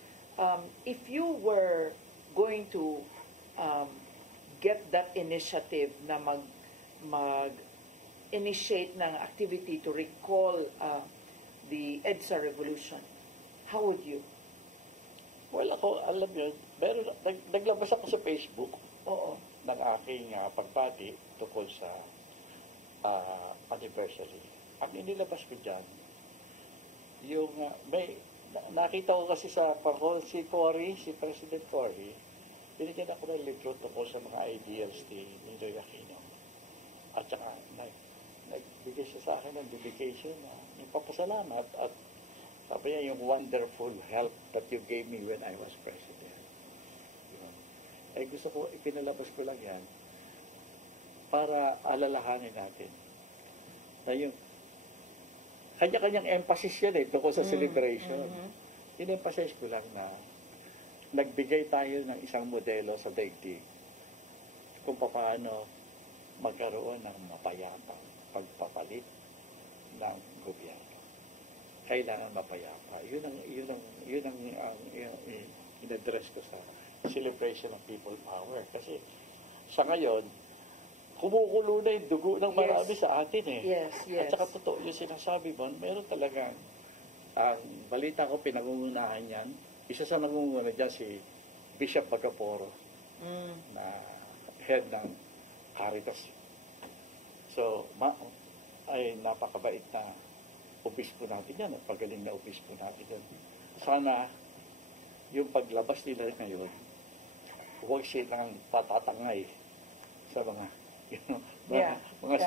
If you were going to get that initiative na mag-initiate ng activity to recall the EDSA Revolution, how would you? Well, ako, alam yun, pero naglabas ako sa Facebook ng aking pagbati tungkol sa anniversary. Ang inilabas ko dyan, yung nakita ko kasi sa si President Cory, binigyan ako ng libro tungkol sa mga ideals ni Ninoy Aquino. At saka, nagbigay siya sa akin ng dedication na nagpapasalamat at sabi niya yung wonderful help that you gave me when I was president. Ay gusto ko, ipinalabas ko lang yan para alalahanin natin na yung kanya-kanyang emphasis yan tungkol sa celebration. In-emphasize ko lang na nagbigay tayo ng isang modelo sa daigdig kung paano magkaroon ng mapayapang pagpapalit ng gobyerno. Kailangan mapayapa. Yun ang in-address ko sa celebration of people power. Kasi sa ngayon, kumukulo na yung dugo ng marami sa atin Yes. At saka totoo yung sinasabi mo, meron talagang ang balita ko pinangungunahan yan. Isa sa nangunguna dyan si Bishop Bagaporo na head ng Caritas. So, ay napakabait na obispo natin yan at pagaling na obispo natin yan. Sana yung paglabas nila ngayon, huwag silang patatangay sa mga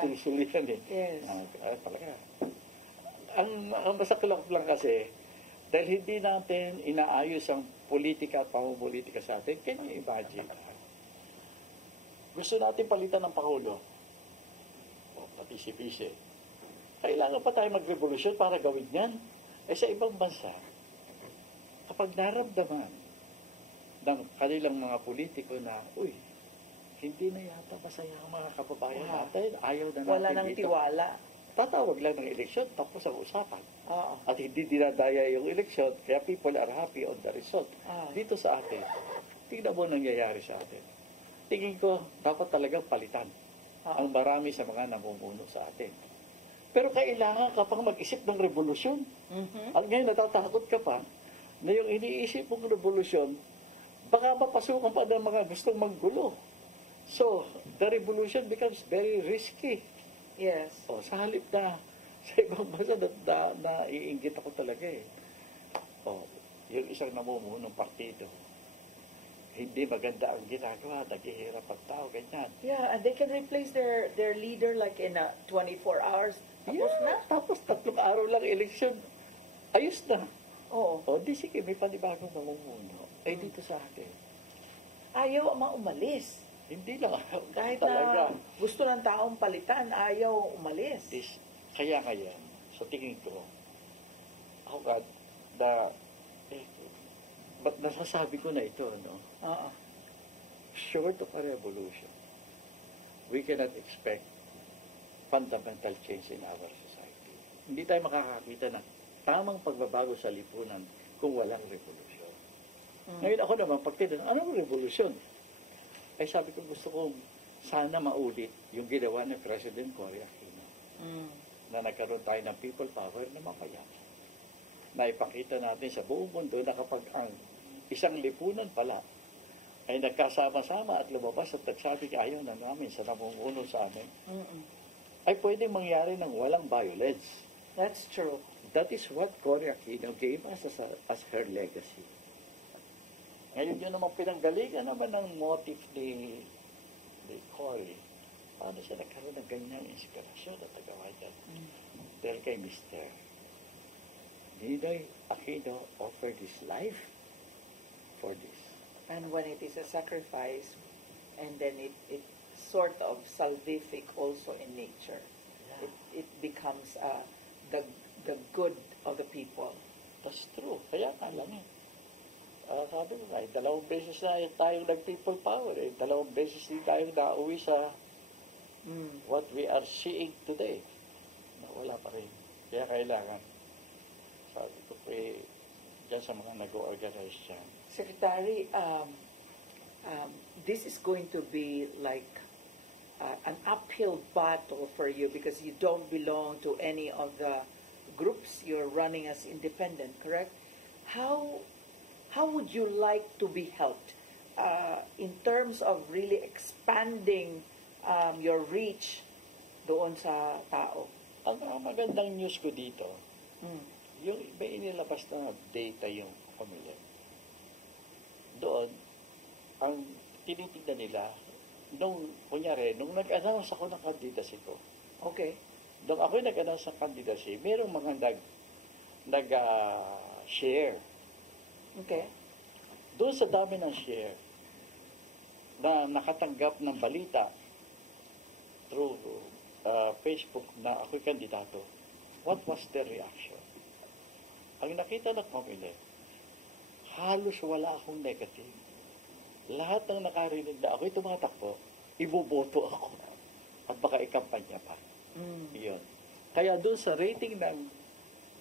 susulitan Yes. Talaga. Ang masakilak lang kasi, dahil hindi natin inaayos ang politika at pamumulitika sa atin, can you imagine? Gusto natin palitan ng Pangulo, pati si Vice. Kailangan pa tayo magrevolusyon para gawin yan. Sa ibang bansa, kapag naramdaman ng kanilang mga politiko na, hindi na yata masaya ang mga kababayan natin, ayaw na natin wala nang tiwala. Tatawag lang ng eleksyon, tapos ang usapan. At hindi dinadaya yung eleksyon, kaya people are happy on the result. Dito sa atin, tingnan mo nangyayari sa atin. Tingin ko, dapat talagang palitan ang marami sa mga namumuno sa atin. Pero kailangan ka pang mag-isip ng revolusyon. At ngayon, natatakot ka pa na yung iniisip mong revolusyon, baka mapasukan pa ng mga gustong manggulo. So, the revolution becomes very risky. Yes. Sa halip na sa ibang bansa na iinggit ako talaga yung isang namumuno ng partido, hindi maganda ang ginagawa, naghihirap ang tao, ganyan. Yeah, and they can replace their leader like in 24 hours. Tapos na. Tapos 3 araw lang eleksyon, ayos na. Oo. Di sige, may panibagong namumuno. Dito sa atin. Ayaw umalis. Hindi lang. Kahit talaga. na gusto ng taong palitan, ayaw umalis. Kaya ngayon, sa tingin ko, ako ba't nasasabi ko na ito, no? Short of a revolution, we cannot expect fundamental change in our society. Hindi tayo makakakita ng tamang pagbabago sa lipunan kung walang revolusyon. Ngayon ako naman, pag tinanong, anong revolusyon? Ay sabi ko, gusto ko sana maulit yung ginawa ni President Cory Aquino. Na nagkaroon tayo ng people power na mapayapa. Naipakita natin sa buong mundo na kapag ang isang lipunan pala ay nagkasama-sama at lumabas at nagsabi ayaw na namin sa namumuno sa amin, ay pwedeng mangyari ng walang violence. That's true. That is what Cory Aquino gave us as her legacy. Ngayon yun naman pinanggalingan naman ng motive ni Cory. Paano siya nagkaroon ng ganyang inspirasyon at nagawa dyan? Dahil kay Mr. Ninoy Aquino offered his life for this. And when it is a sacrifice, and then it sort of salvific also in nature, it becomes the good of the people. That's true. Kaya nga lang sabi ko nga, 2 beses na tayong nag-people power. 2 beses din tayong nauwi sa what we are seeing today. Na wala pa rin. Kaya kailangan, sabi ko dyan sa mga nag-organize dyan. Secretary, this is going to be like an uphill battle for you because you don't belong to any of the groups. You're running as independent, correct? How would you like to be helped in terms of really expanding your reach doon sa tao? Ang magandang news ko dito, yung may inilabas na data yung pamilya. Doon, ang tinitignan nila, nung nag-announce ako ng candidacy ko, okay, nung ako nag-announce ng candidacy, merong mga nag-share. Okay. Doon sa dami ng share, na nakatanggap ng balita through Facebook na ako'y kandidato, what was their reaction? Ang nakita ng pamilya, halos wala akong negative. Lahat ng nakarinig na ako'y tumatakbo, iboboto ako. At baka ikampanya pa. Yun. Kaya doon sa rating ng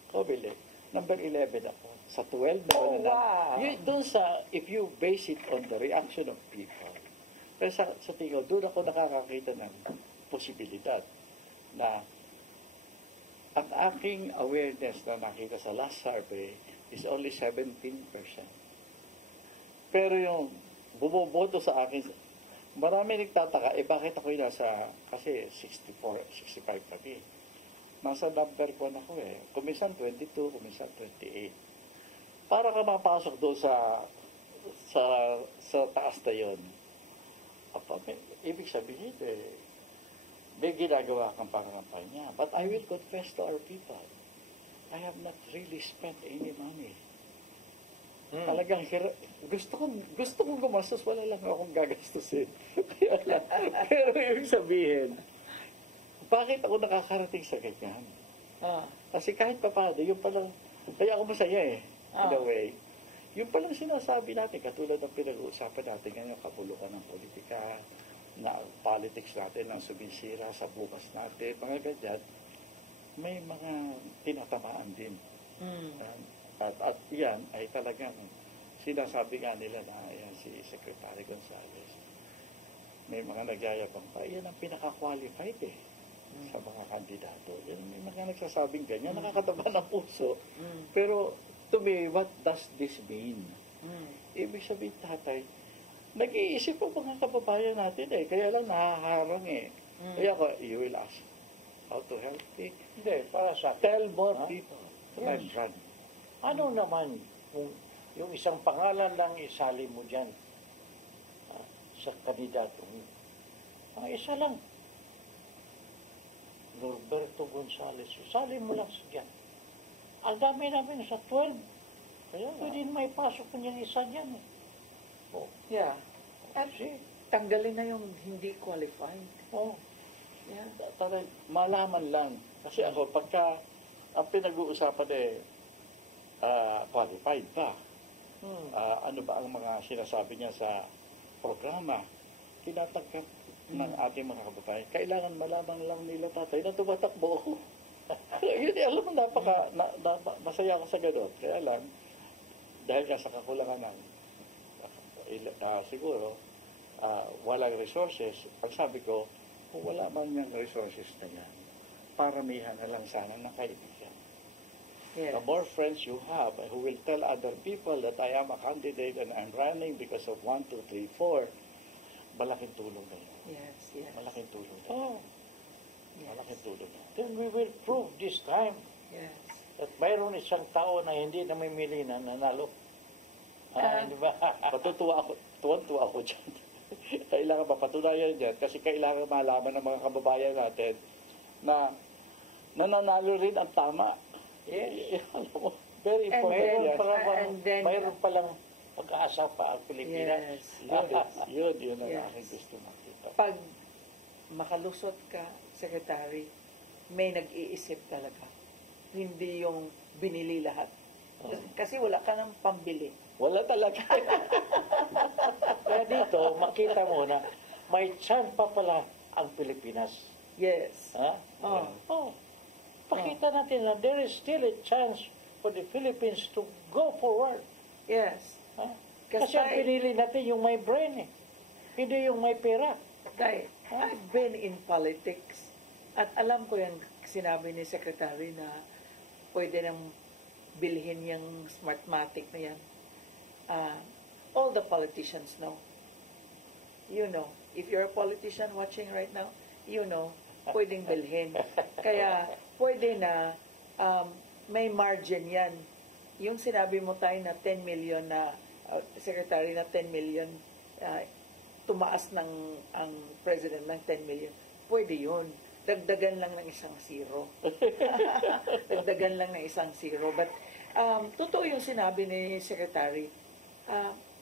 Comelec, number 11 ako. Sa 12 na wow. Doon sa, if you base it on the reaction of people, kaya sa tingin ko, doon ako nakakakita ng posibilidad na ang aking awareness na nakita sa last survey is only 17%. Pero yung bumoboto sa akin, marami nagtataka, bakit ako'y nasa, kasi 64, 65 kami. Nasa number ko na ako Kuminsan 22, kuminsan 28. Para ka mapasok doon sa taas na yun. Ibig sabihin, may ginagawa kang pangampanya. But I will confess to our people, I have not really spent any money. Talagang gusto kong gumastos, wala lang akong gagastusin. Pero ibig sabihin, bakit ako nakakarating sa ganyan? Kasi kahit pa paano, yung palang, kaya ako masaya in a way. Yung palang sinasabi natin, katulad ng pinag-uusapan natin ngayon, kabulukan ng politika, na politics natin ang sumisira sa bukas natin, mga ganyan, may mga tinatamaan din. At yan ay talagang sinasabi nga nila na yan si Secretary Gonzales. May mga nagyayabang pa, yan ang pinaka-qualified sa mga kandidato. Yan, may mga nagsasabing ganyan, nakakataba ng puso. Pero to me, what does this mean? Ibig sabihin, tatay, nag-iisip po mga kababayan natin kaya lang nahaharang Kaya ko, you will ask how to help me. Hindi, para sa tell more people. Yes. Run. Ano naman kung yung isang pangalan lang isali mo dyan sa kandidato mo? Ang isa lang. Norberto Gonzales. Isali mo lang sa dyan. Ang dami namin sa 12. Kaya pwede may pasok ko niyang isa dyan Yeah. At tanggalin na yung hindi qualified. Yeah. Malaman lang. Kasi ako, pagka ang pinag-uusapan qualified ba? Ano ba ang mga sinasabi niya sa programa? Tinatanggap ng ating mga kababayan. Kailangan malaman lang nila, tatay, na tumatakbo ako. Yun, alam mo, masaya ako sa gano'n. Kaya lang, dahil nga sa kakulangan ng siguro walang resources. Ang sabi ko, kung wala man yung resources na yan, paramihan na lang sana ng kaibigan. Yes. The more friends you have who will tell other people that I am a candidate and I'm running because of 1, 2, 3, 4, malaking tulong na yun. Yes, yes. Malaking tulong na yun. Oh, Yes. Malaking tulong na yun. then we will prove this time Yes. at mayroon isang tao na hindi namimili na nanalo. Di ba? Tuwan-tuwa ako dyan. Kailangan mapatunayan dyan kasi kailangan malaman ng mga kababayan natin na nananalo rin ang tama. Yes. Alam mo, Very And important. then- Mayroon palang pag-asa pa ang Pilipinas. Yes. yun ang Yes. aking gusto makita. Pag makalusot ka, Secretary, may nag-iisip talaga. Hindi yung binili lahat. Kasi wala ka ng pambili. Wala talaga. Kaya dito, makita mo na may chance pa pala ang Pilipinas. Yes. Ha? Oh. Pakita natin na there is still a chance for the Philippines to go forward. Yes. Ha? Kasi ang pinili natin yung may brain eh. Hindi yung may pera. Dahil, I've been in politics at alam ko yung sinabi ni Secretary na pwede nang bilhin yung Smartmatic na yan. All the politicians know. You know. If you're a politician watching right now, you know, pwedeng bilhin. Kaya, pwede na may margin yan. Yung sinabi mo tayo na 10 million na, Secretary, na 10 million, tumaas ng ang President ng 10 million. Pwede yun. Dagdagan lang ng isang zero. Dagdagan lang ng isang zero. But, totoo yung sinabi ni Secretary,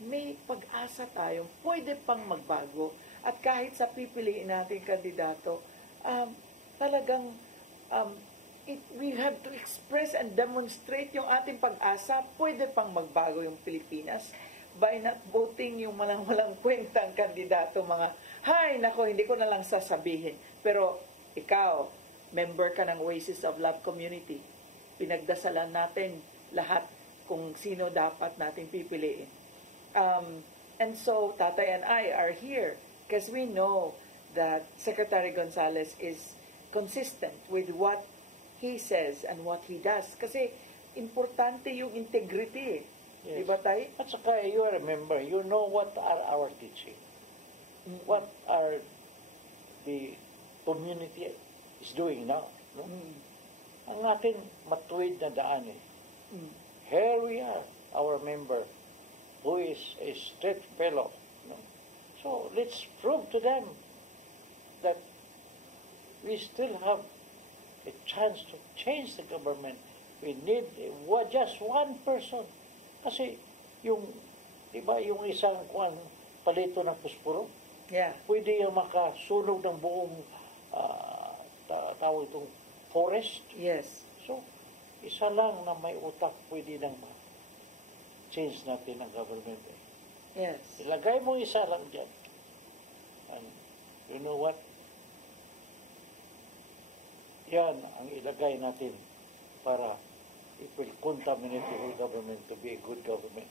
may pag-asa tayo, pwede pang magbago. At kahit sa pipiliin natin kandidato, talagang we have to express and demonstrate yung ating pag-asa, pwede pang magbago yung Pilipinas by not voting yung walang kwentang kandidato, mga, hay, nako, hindi ko na lang sasabihin. Pero ikaw, member ka ng Oasis of Love Community, pinagdasalan natin lahat kung sino dapat natin pipiliin. And so, Tatay and I are here because we know that Secretary Gonzales is consistent with what he says and what he does. Kasi, importante yung integrity. Yes. Di ba tayo? At saka, you remember, you know what are our teaching. What are the community is doing now. No? Ang ating matuwid na daan eh. Here we are, our member, who is a straight fellow. No? So, let's prove to them that we still have a chance to change the government. We need just one person. Kasi yung, diba, yung isang palito ng puspuro, yeah, pwede yung makasunog ng buong tawag itong forest. Yes. So, isa lang na may utak pwede nang change natin ang government. Yes. Ilagay mo isa lang dyan. And you know what? Yan ang ilagay natin para it will contaminate the whole government to be a good government.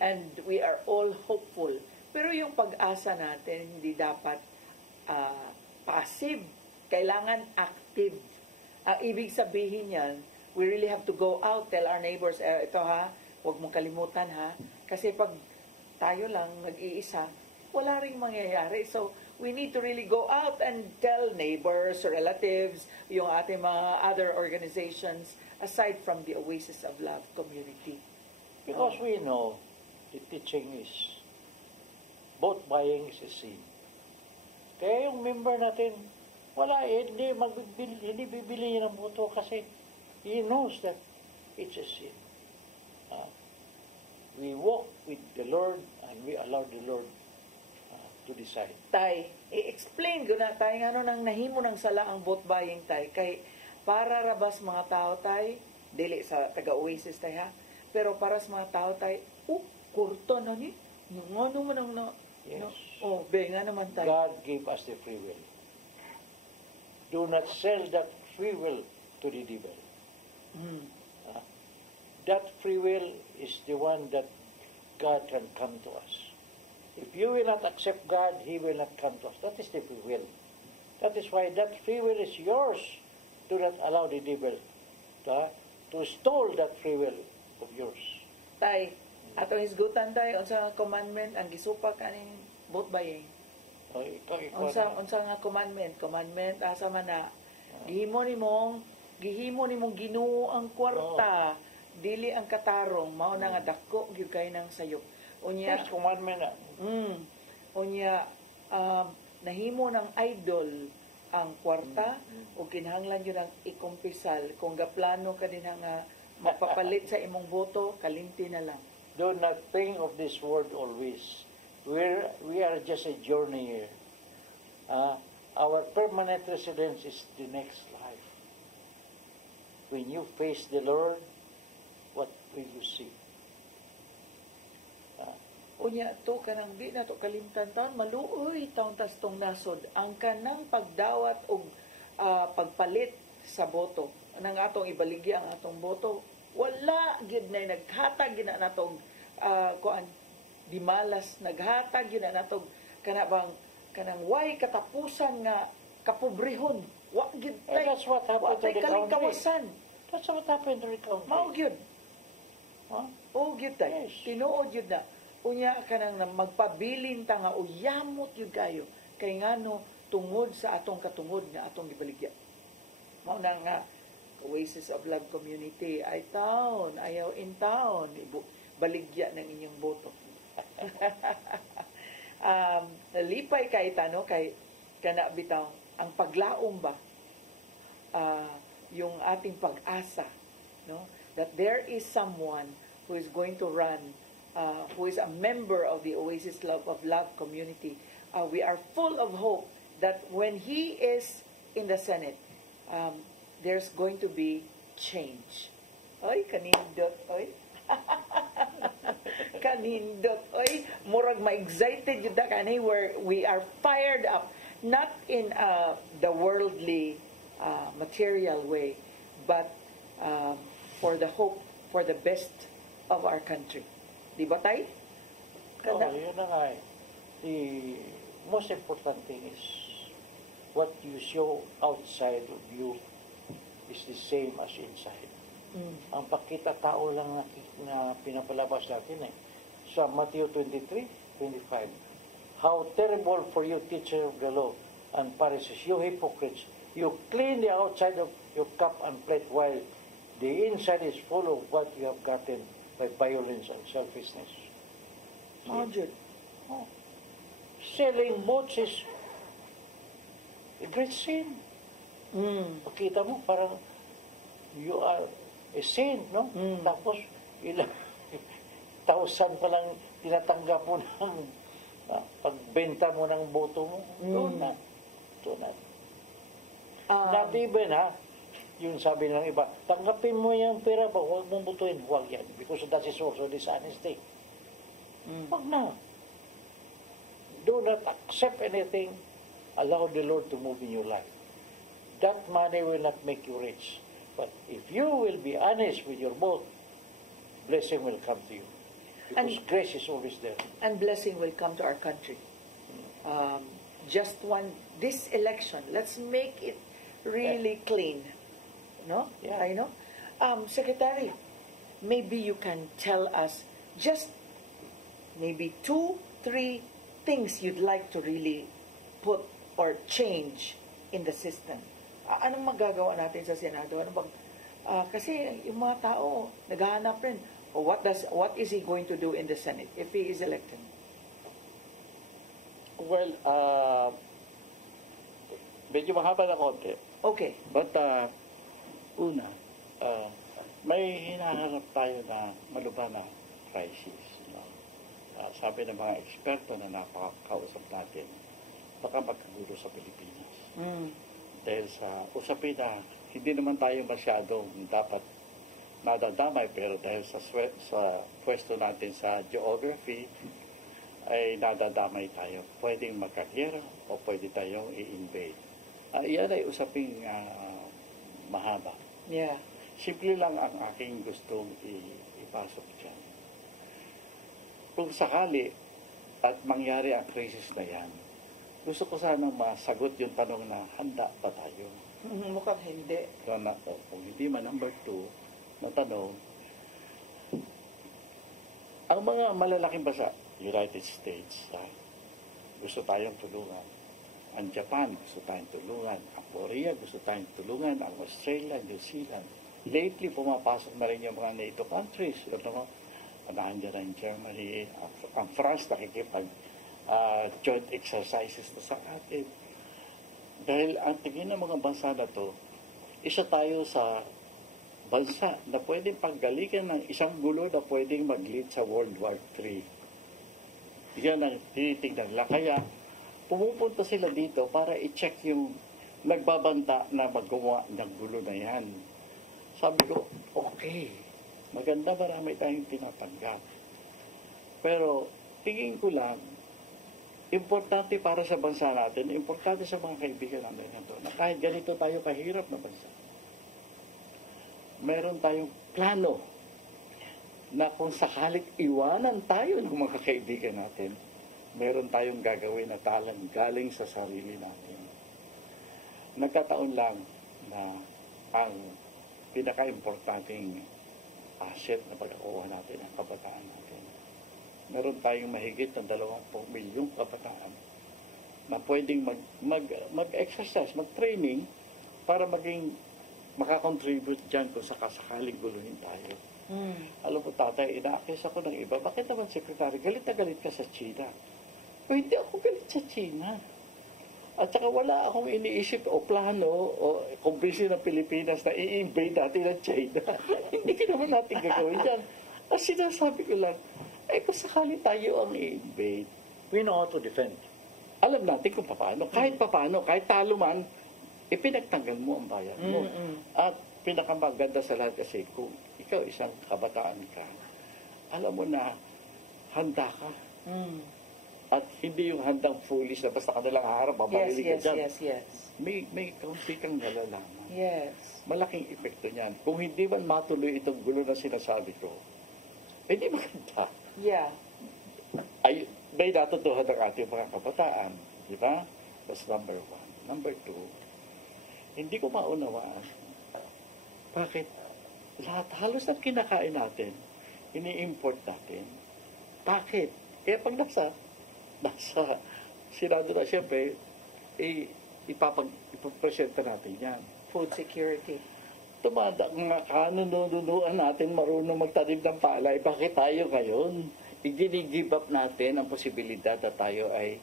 And we are all hopeful. Pero yung pag-asa natin, hindi dapat passive. Kailangan active. Ibig sabihin yan, we really have to go out, tell our neighbors, ito ha, huwag mong kalimutan ha. Kasi pag tayo lang nag-iisa, wala ring mangyayari. So, we need to really go out and tell neighbors, relatives, yung ating mga other organizations, aside from the Oasis of Love community. Because we know the teaching is vote buying is a sin. Kaya yung member natin, wala, hindi bibili niya ng boto kasi he knows that it's a sin. We walk with the Lord and we allow the Lord to decide. Tay, i-explain ko na tayo ano nang nahimo ng sala ang vote buying tay kay para rabas mga tao tay dili sa taga-Oasis tay ha, pero para sa mga tao tay kurto na ni ano man ang Yes. benga naman tay. God gave us the free will. Do not sell that free will to the devil. That free will is the one that God can come to us. If you will not accept God, He will not come to us. That is the free will. That is why that free will is yours. Do not allow the devil to stole that free will of yours. Tay, atong hisgutan tay unsa nga commandment ang gisupak kaning boat buying. O, ikaw Unsa nga commandment asa man na gihimo nimong Ginoo ang kwarta, dili ang katarong, mao na nga dako gyud kay nang sayop. Unya First commandment na. Unya nahimo ng idol ang kwarta o kinahanglan yun ang ikumpisal. Kung gaplano ka din nga mapapalit sa imong boto, kalimti na lang. Do not think of this world always. We are just a journey here. Our permanent residence is the next life. When you face the Lord, what will you see? Unya to kanang di na to kalimtan taon maluoy taon tas tong nasod ang kanang pagdawat og pagpalit sa boto nang atong ibaligya ang atong boto wala gid nay naghatag gid na natong kuan di malas naghatag gid na natong kanang way katapusan nga kapobrehon wa gid tay that's what happened to the kawasan. That's what happened to the country. Mao gyud o gyud tay tinuod gyud na. Unya ka nang magpabilin ta nga uyamot yun kayo. Kay ngano tungod sa atong katungod nga atong gibaligya. Mao na nga Oasis of Love Community ay taon, ayaw in town. Baligya ng inyong boto. Nalipay kay tano kay kana bitaw ang paglaom ba yung ating pag-asa, no? That there is someone who is going to run who is a member of the Oasis of Love community. We are full of hope that when he is in the Senate, there's going to be change. Oy, kanindot, oy. Kanindot, oy. Murag ma-excited yun da kani where we are fired up, not in the worldly material way, but for the hope, for the best of our country. Di ba tay? Yun na nga. The most important thing is what you show outside of you is the same as inside. Ang pakita-tao lang na pinapalabas natin sa Matthew 23:25. How terrible for you, teacher of the law and Pharisees, you hypocrites! You clean the outside of your cup and plate while the inside is full of what you have gotten by violence and selfishness. Selling boats is a great sin. Pakita mo, parang you are a saint, no? Tapos, ilang thousand pa lang tinatanggap mo ng pagbenta mo ng boto mo. Doon na. Not even, yung sabi ng iba, tanggapin mo yung pera ba, huwag mong butuin. Huwag yan. Because that is also dishonesty. Huwag na. Do not accept anything. Allow the Lord to move in your life. That money will not make you rich. But if you will be honest with your vote, blessing will come to you. Because grace is always there. And blessing will come to our country. This election, let's make it really clean. No? Yeah. I know. Secretary, maybe you can tell us just maybe 2-3 things you'd like to really put or change in the system. Anong magagawa natin sa Senado? Kasi yung mga tao naghahanap rin. What is he going to do in the Senate if he is elected? Well, medyo mahaba na konti. Okay. But, una, may hinahanap tayo na malubha na crisis. No? Sabi ng mga eksperto na napakausap natin, baka magkagulo sa Pilipinas. Dahil sa usapin na hindi naman tayo masyadong dapat nadadamay, pero dahil sa pwesto natin sa geography, ay nadadamay tayo. Pwedeng magkaryera o pwede tayong i-invade. Yan ay usaping mahaba. Yeah. Simple lang ang aking gustong ipasok dyan. kung sakali at mangyari ang krisis na yan, gusto ko sanang masagot yung tanong na handa ba tayo? Mukhang hindi. Kung hindi man, number 2, na tanong, ang mga malalaking bansa, United States, gusto tayong tulungan. Ang Japan, gusto tayong tulungan. Ang Korea, gusto tayong tulungan. Ang Australia, New Zealand. Lately, pumapasok na rin yung mga NATO countries. Nandiyan ang Germany, ang France, nakikipag joint exercises na sa atin. Dahil ang tingin ng mga bansa na to, isa tayo sa bansa na pwedeng paggalikan ng isang gulo na pwedeng mag-lead sa World War III. Yan ang tinitingnan nila. Kaya pumupunta sila dito para i-check yung nagbabanta na maggumawa ng gulo na yan. Sabi ko, okay, maganda, marami tayong tinatanggap. Pero tingin ko lang, importante para sa bansa natin, importante sa mga kaibigan natin ito, na kahit ganito tayo kahirap na bansa, meron tayong plano na kung sakalit iwanan tayo ng mga kaibigan natin, meron tayong gagawin na talang galing sa sarili natin. Nagkataon lang na ang pinaka-importanting asset na pagkakuha natin ang kabataan natin. Meron tayong mahigit ng 20 milyong kabataan na pwedeng mag-exercise, mag-training para maging makakontribute dyan kung sakasakaling guluhin tayo. Alam mo, tatay, ina-accuse ako ng iba. Bakit naman, Secretary, galit na galit ka sa China? O hindi ako galit sa China. At saka wala akong iniisip o plano o kumbisi ng Pilipinas na i-invade natin ng China. Hindi ka naman natin gagawin dyan. At sinasabi ko lang, kung sakali tayo ang i-invade, we know how to defend. Alam natin kung paano. Kahit paano, kahit talo man, ipinagtanggal mo ang bayan mo. At pinakamaganda sa lahat kasi kung ikaw isang kabataan ka, alam mo na handa ka. At hindi yung handang foolish na basta ka nalang harap, babalik ka dyan. Yes. May kaunti kang nalalaman. Yes. Malaking epekto niyan. Kung hindi man matuloy itong gulo na sinasabi ko, hindi maganda. Yeah. Ay, may natutuhan ng ating mga kabataan. Di ba? That's number 1. Number 2, hindi ko maunawaan bakit halos ng kinakain natin, ini-import natin. Bakit? Kaya pag nasa Senado na, siyempre, ipapresenta natin yan. Food security. Tumanda nga kanununuan natin marunong magtanim ng palay. Bakit tayo ngayon? I-give up natin ang posibilidad na tayo ay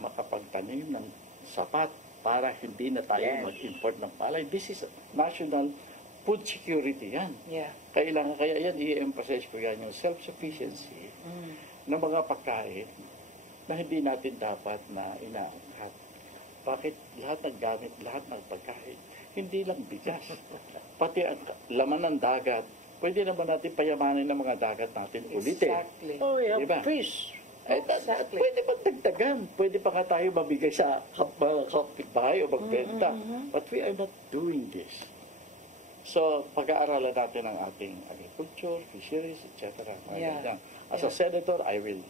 makapagtanim ng sapat para hindi na tayo mag-import ng palay. This is national food security yan. Yeah. Kailangan, kaya yan, i-emphasize ko yan, yung self-sufficiency ng mga pagkain na hindi natin dapat na inaangkat. Bakit lahat ng gamit, lahat ng pagkain, hindi lang bigas. Pati ang laman ng dagat, pwede naman natin payamanin ng mga dagat natin ulitin. Exactly. Oh, we have diba? fish. Exactly. Pwede pa dagdagan. Pwede pa nga tayo mabigay sa kapitbahay o magbenta. But we are not doing this. So, pag-aaralan natin ang ating agriculture, fisheries, etc. Yeah. As a senator, I will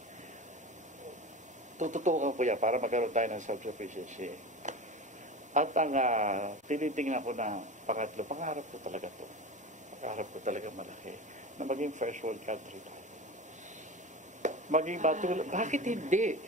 tututukan ko yan para magkaroon tayo ng self-sufficiency. At ang tinitingnan ko na pangatlo, pangarap ko talaga to. Pangarap ko talaga malaki na maging first world country tayo. Maging batulog. Bakit hindi?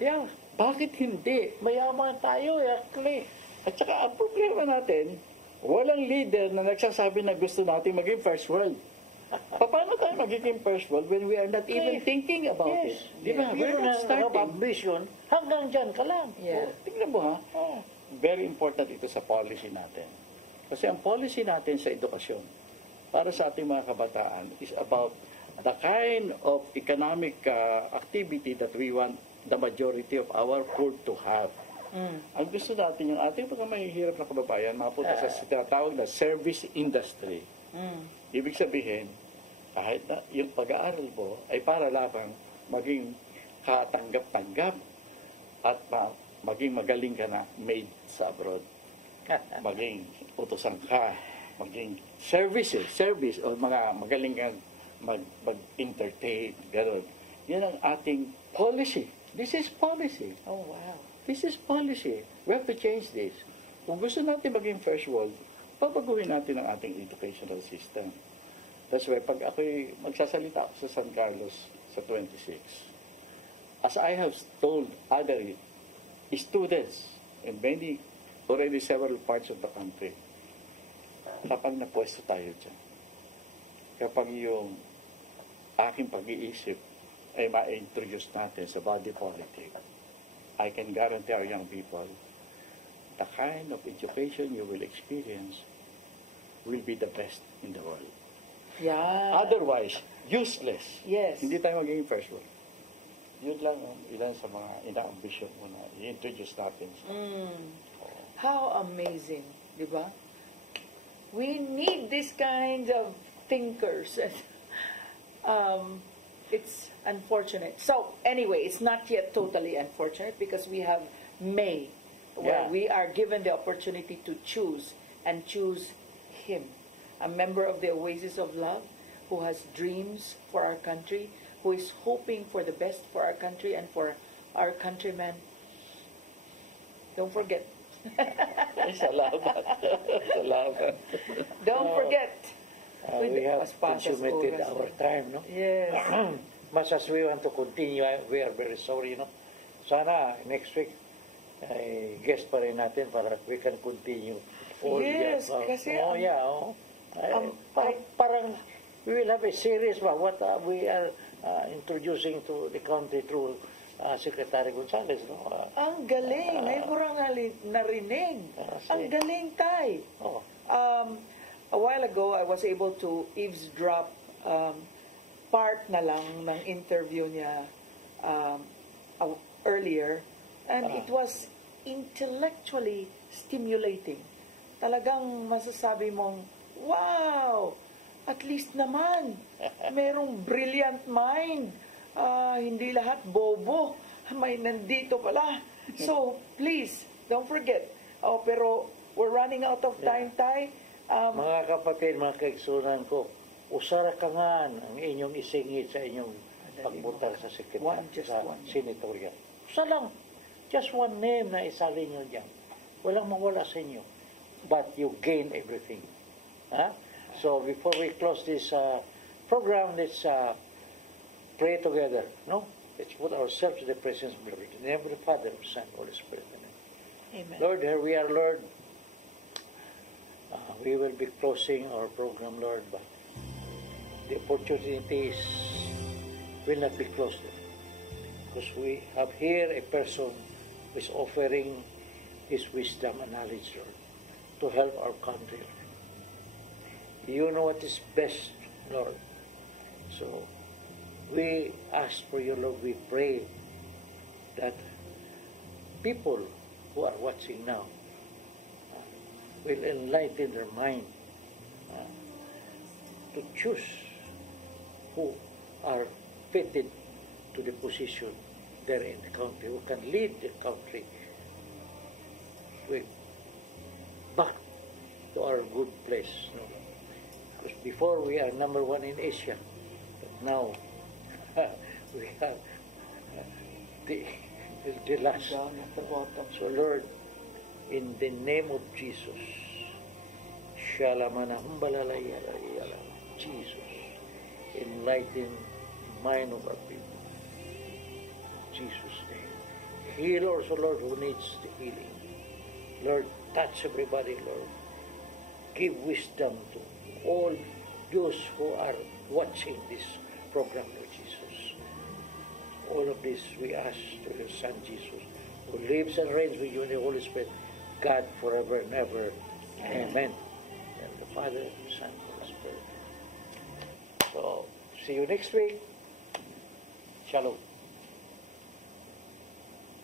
Yeah. Bakit hindi? Mayaman tayo, actually. At saka ang problema natin, walang leader na nagsasabi na gusto natin maging first world. Paano tayo magiging first world when we are not even thinking about it? Di ba? We're not starting. vision. Hanggang dyan ka lang. Yeah. Tingnan mo ha. Very important ito sa policy natin. Kasi ang policy natin sa edukasyon para sa ating mga kabataan is about the kind of economic activity that we want the majority of our poor to have. Ang gusto natin yung ating mga mahihirap na kababayan mapunta sa tinatawag na service industry. Ibig sabihin, kahit na yung pag-aaral mo ay para lamang maging katanggap-tanggap at maging magaling ka na made sa abroad. Maging utosan ka, maging service o mga magaling kang mag-entertain, gano'n. Yan ang ating policy. This is policy. Oh, wow. This is policy. We have to change this. Kung gusto natin maging first world, babaguhin natin ang ating educational system. That's why pag ako'y magsasalita ako sa San Carlos sa 26, as I have told other students in many, already several parts of the country, kapag napwesto tayo dyan, kapag yung aking pag-iisip ay ma-introduce natin sa body politic, I can guarantee our young people, the kind of education you will experience will be the best in the world. Yeah. Otherwise, useless. Yes. Hindi tayo magiging first world. Yun lang ang ilan sa mga ina-ambition mo na i-introduce natin. How amazing, di ba? We need this kind of thinkers. It's unfortunate. So, anyway, it's not yet totally unfortunate because we have May, where we are given the opportunity to choose and choose him. A member of the Oasis of Love who has dreams for our country, who is hoping for the best for our country and for our countrymen. Don't forget. Salamat. Salamat. Don't forget. We have consummated our time, no? Yes. Much as we want to continue, we are very sorry, no? Sana next week, guest pa rin natin para we can continue. Yes, kasi... parang we will have a series about what we are introducing to the country through Secretary Gonzales. No? Ang galing. Ngayon ko lang narinig. Ang galing, Tay. A while ago, I was able to eavesdrop part na lang ng interview niya earlier. And it was intellectually stimulating. Talagang masasabi mong, wow! At least naman, merong brilliant mind. Hindi lahat bobo. May nandito pala. So, please, don't forget. Pero we're running out of time, Tay. Mga kapatid, mga kaigsunan ko, usara ka nga ang inyong isingit sa inyong pagbutar sa senatorial. Usa lang. Just one name na isali nyo dyan. Walang mawala sa inyo. But you gain everything. So before we close this program, let's pray together. No? Let's put ourselves in the presence of the Lord. In the name of the Father, Son, Holy Spirit. Amen. Lord, here we are, Lord. We will be closing our program, Lord, but the opportunities will not be closed, Lord. Because we have here a person who is offering his wisdom and knowledge, Lord, to help our country, Lord. You know what is best, Lord. So, we ask for you, Lord. We pray that people who are watching now will enlighten their mind to choose who are fitted to the position there in the country, who can lead the country back to our good place. No? Because before we are number one in Asia, but now we are the last. So Lord, in the name of Jesus, Jesus, enlighten mind of our people. Jesus' name. Heal also, Lord, who needs the healing. Lord, touch everybody, Lord. Give wisdom to all those who are watching this program, Lord Jesus. All of this we ask to your Son, Jesus, who lives and reigns with you in the Holy Spirit, God forever and ever. Amen. And the Father, the Son, and the Holy Spirit. So, see you next week. Shalom.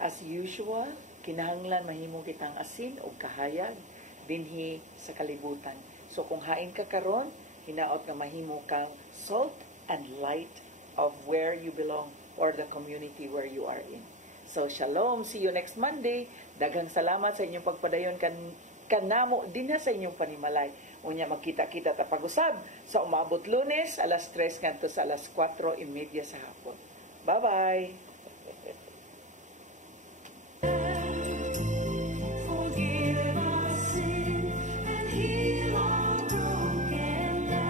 As usual, kinahanglan mahimo kitang asin o kahayag dinhi sa kalibutan. So kung hain ka karon, hinaot nga mahimo kang salt and light of where you belong or the community where you are in. So shalom, see you next Monday. Daghang salamat sa inyong pagpadayon kanamo dinha sa inyong panimalay. Unya magkita-kita ta pag-usab sa umabot Lunes alas 3 ngadto sa alas 4:30 sa hapon. Bye-bye! Forgive our sin and heal our broken lives.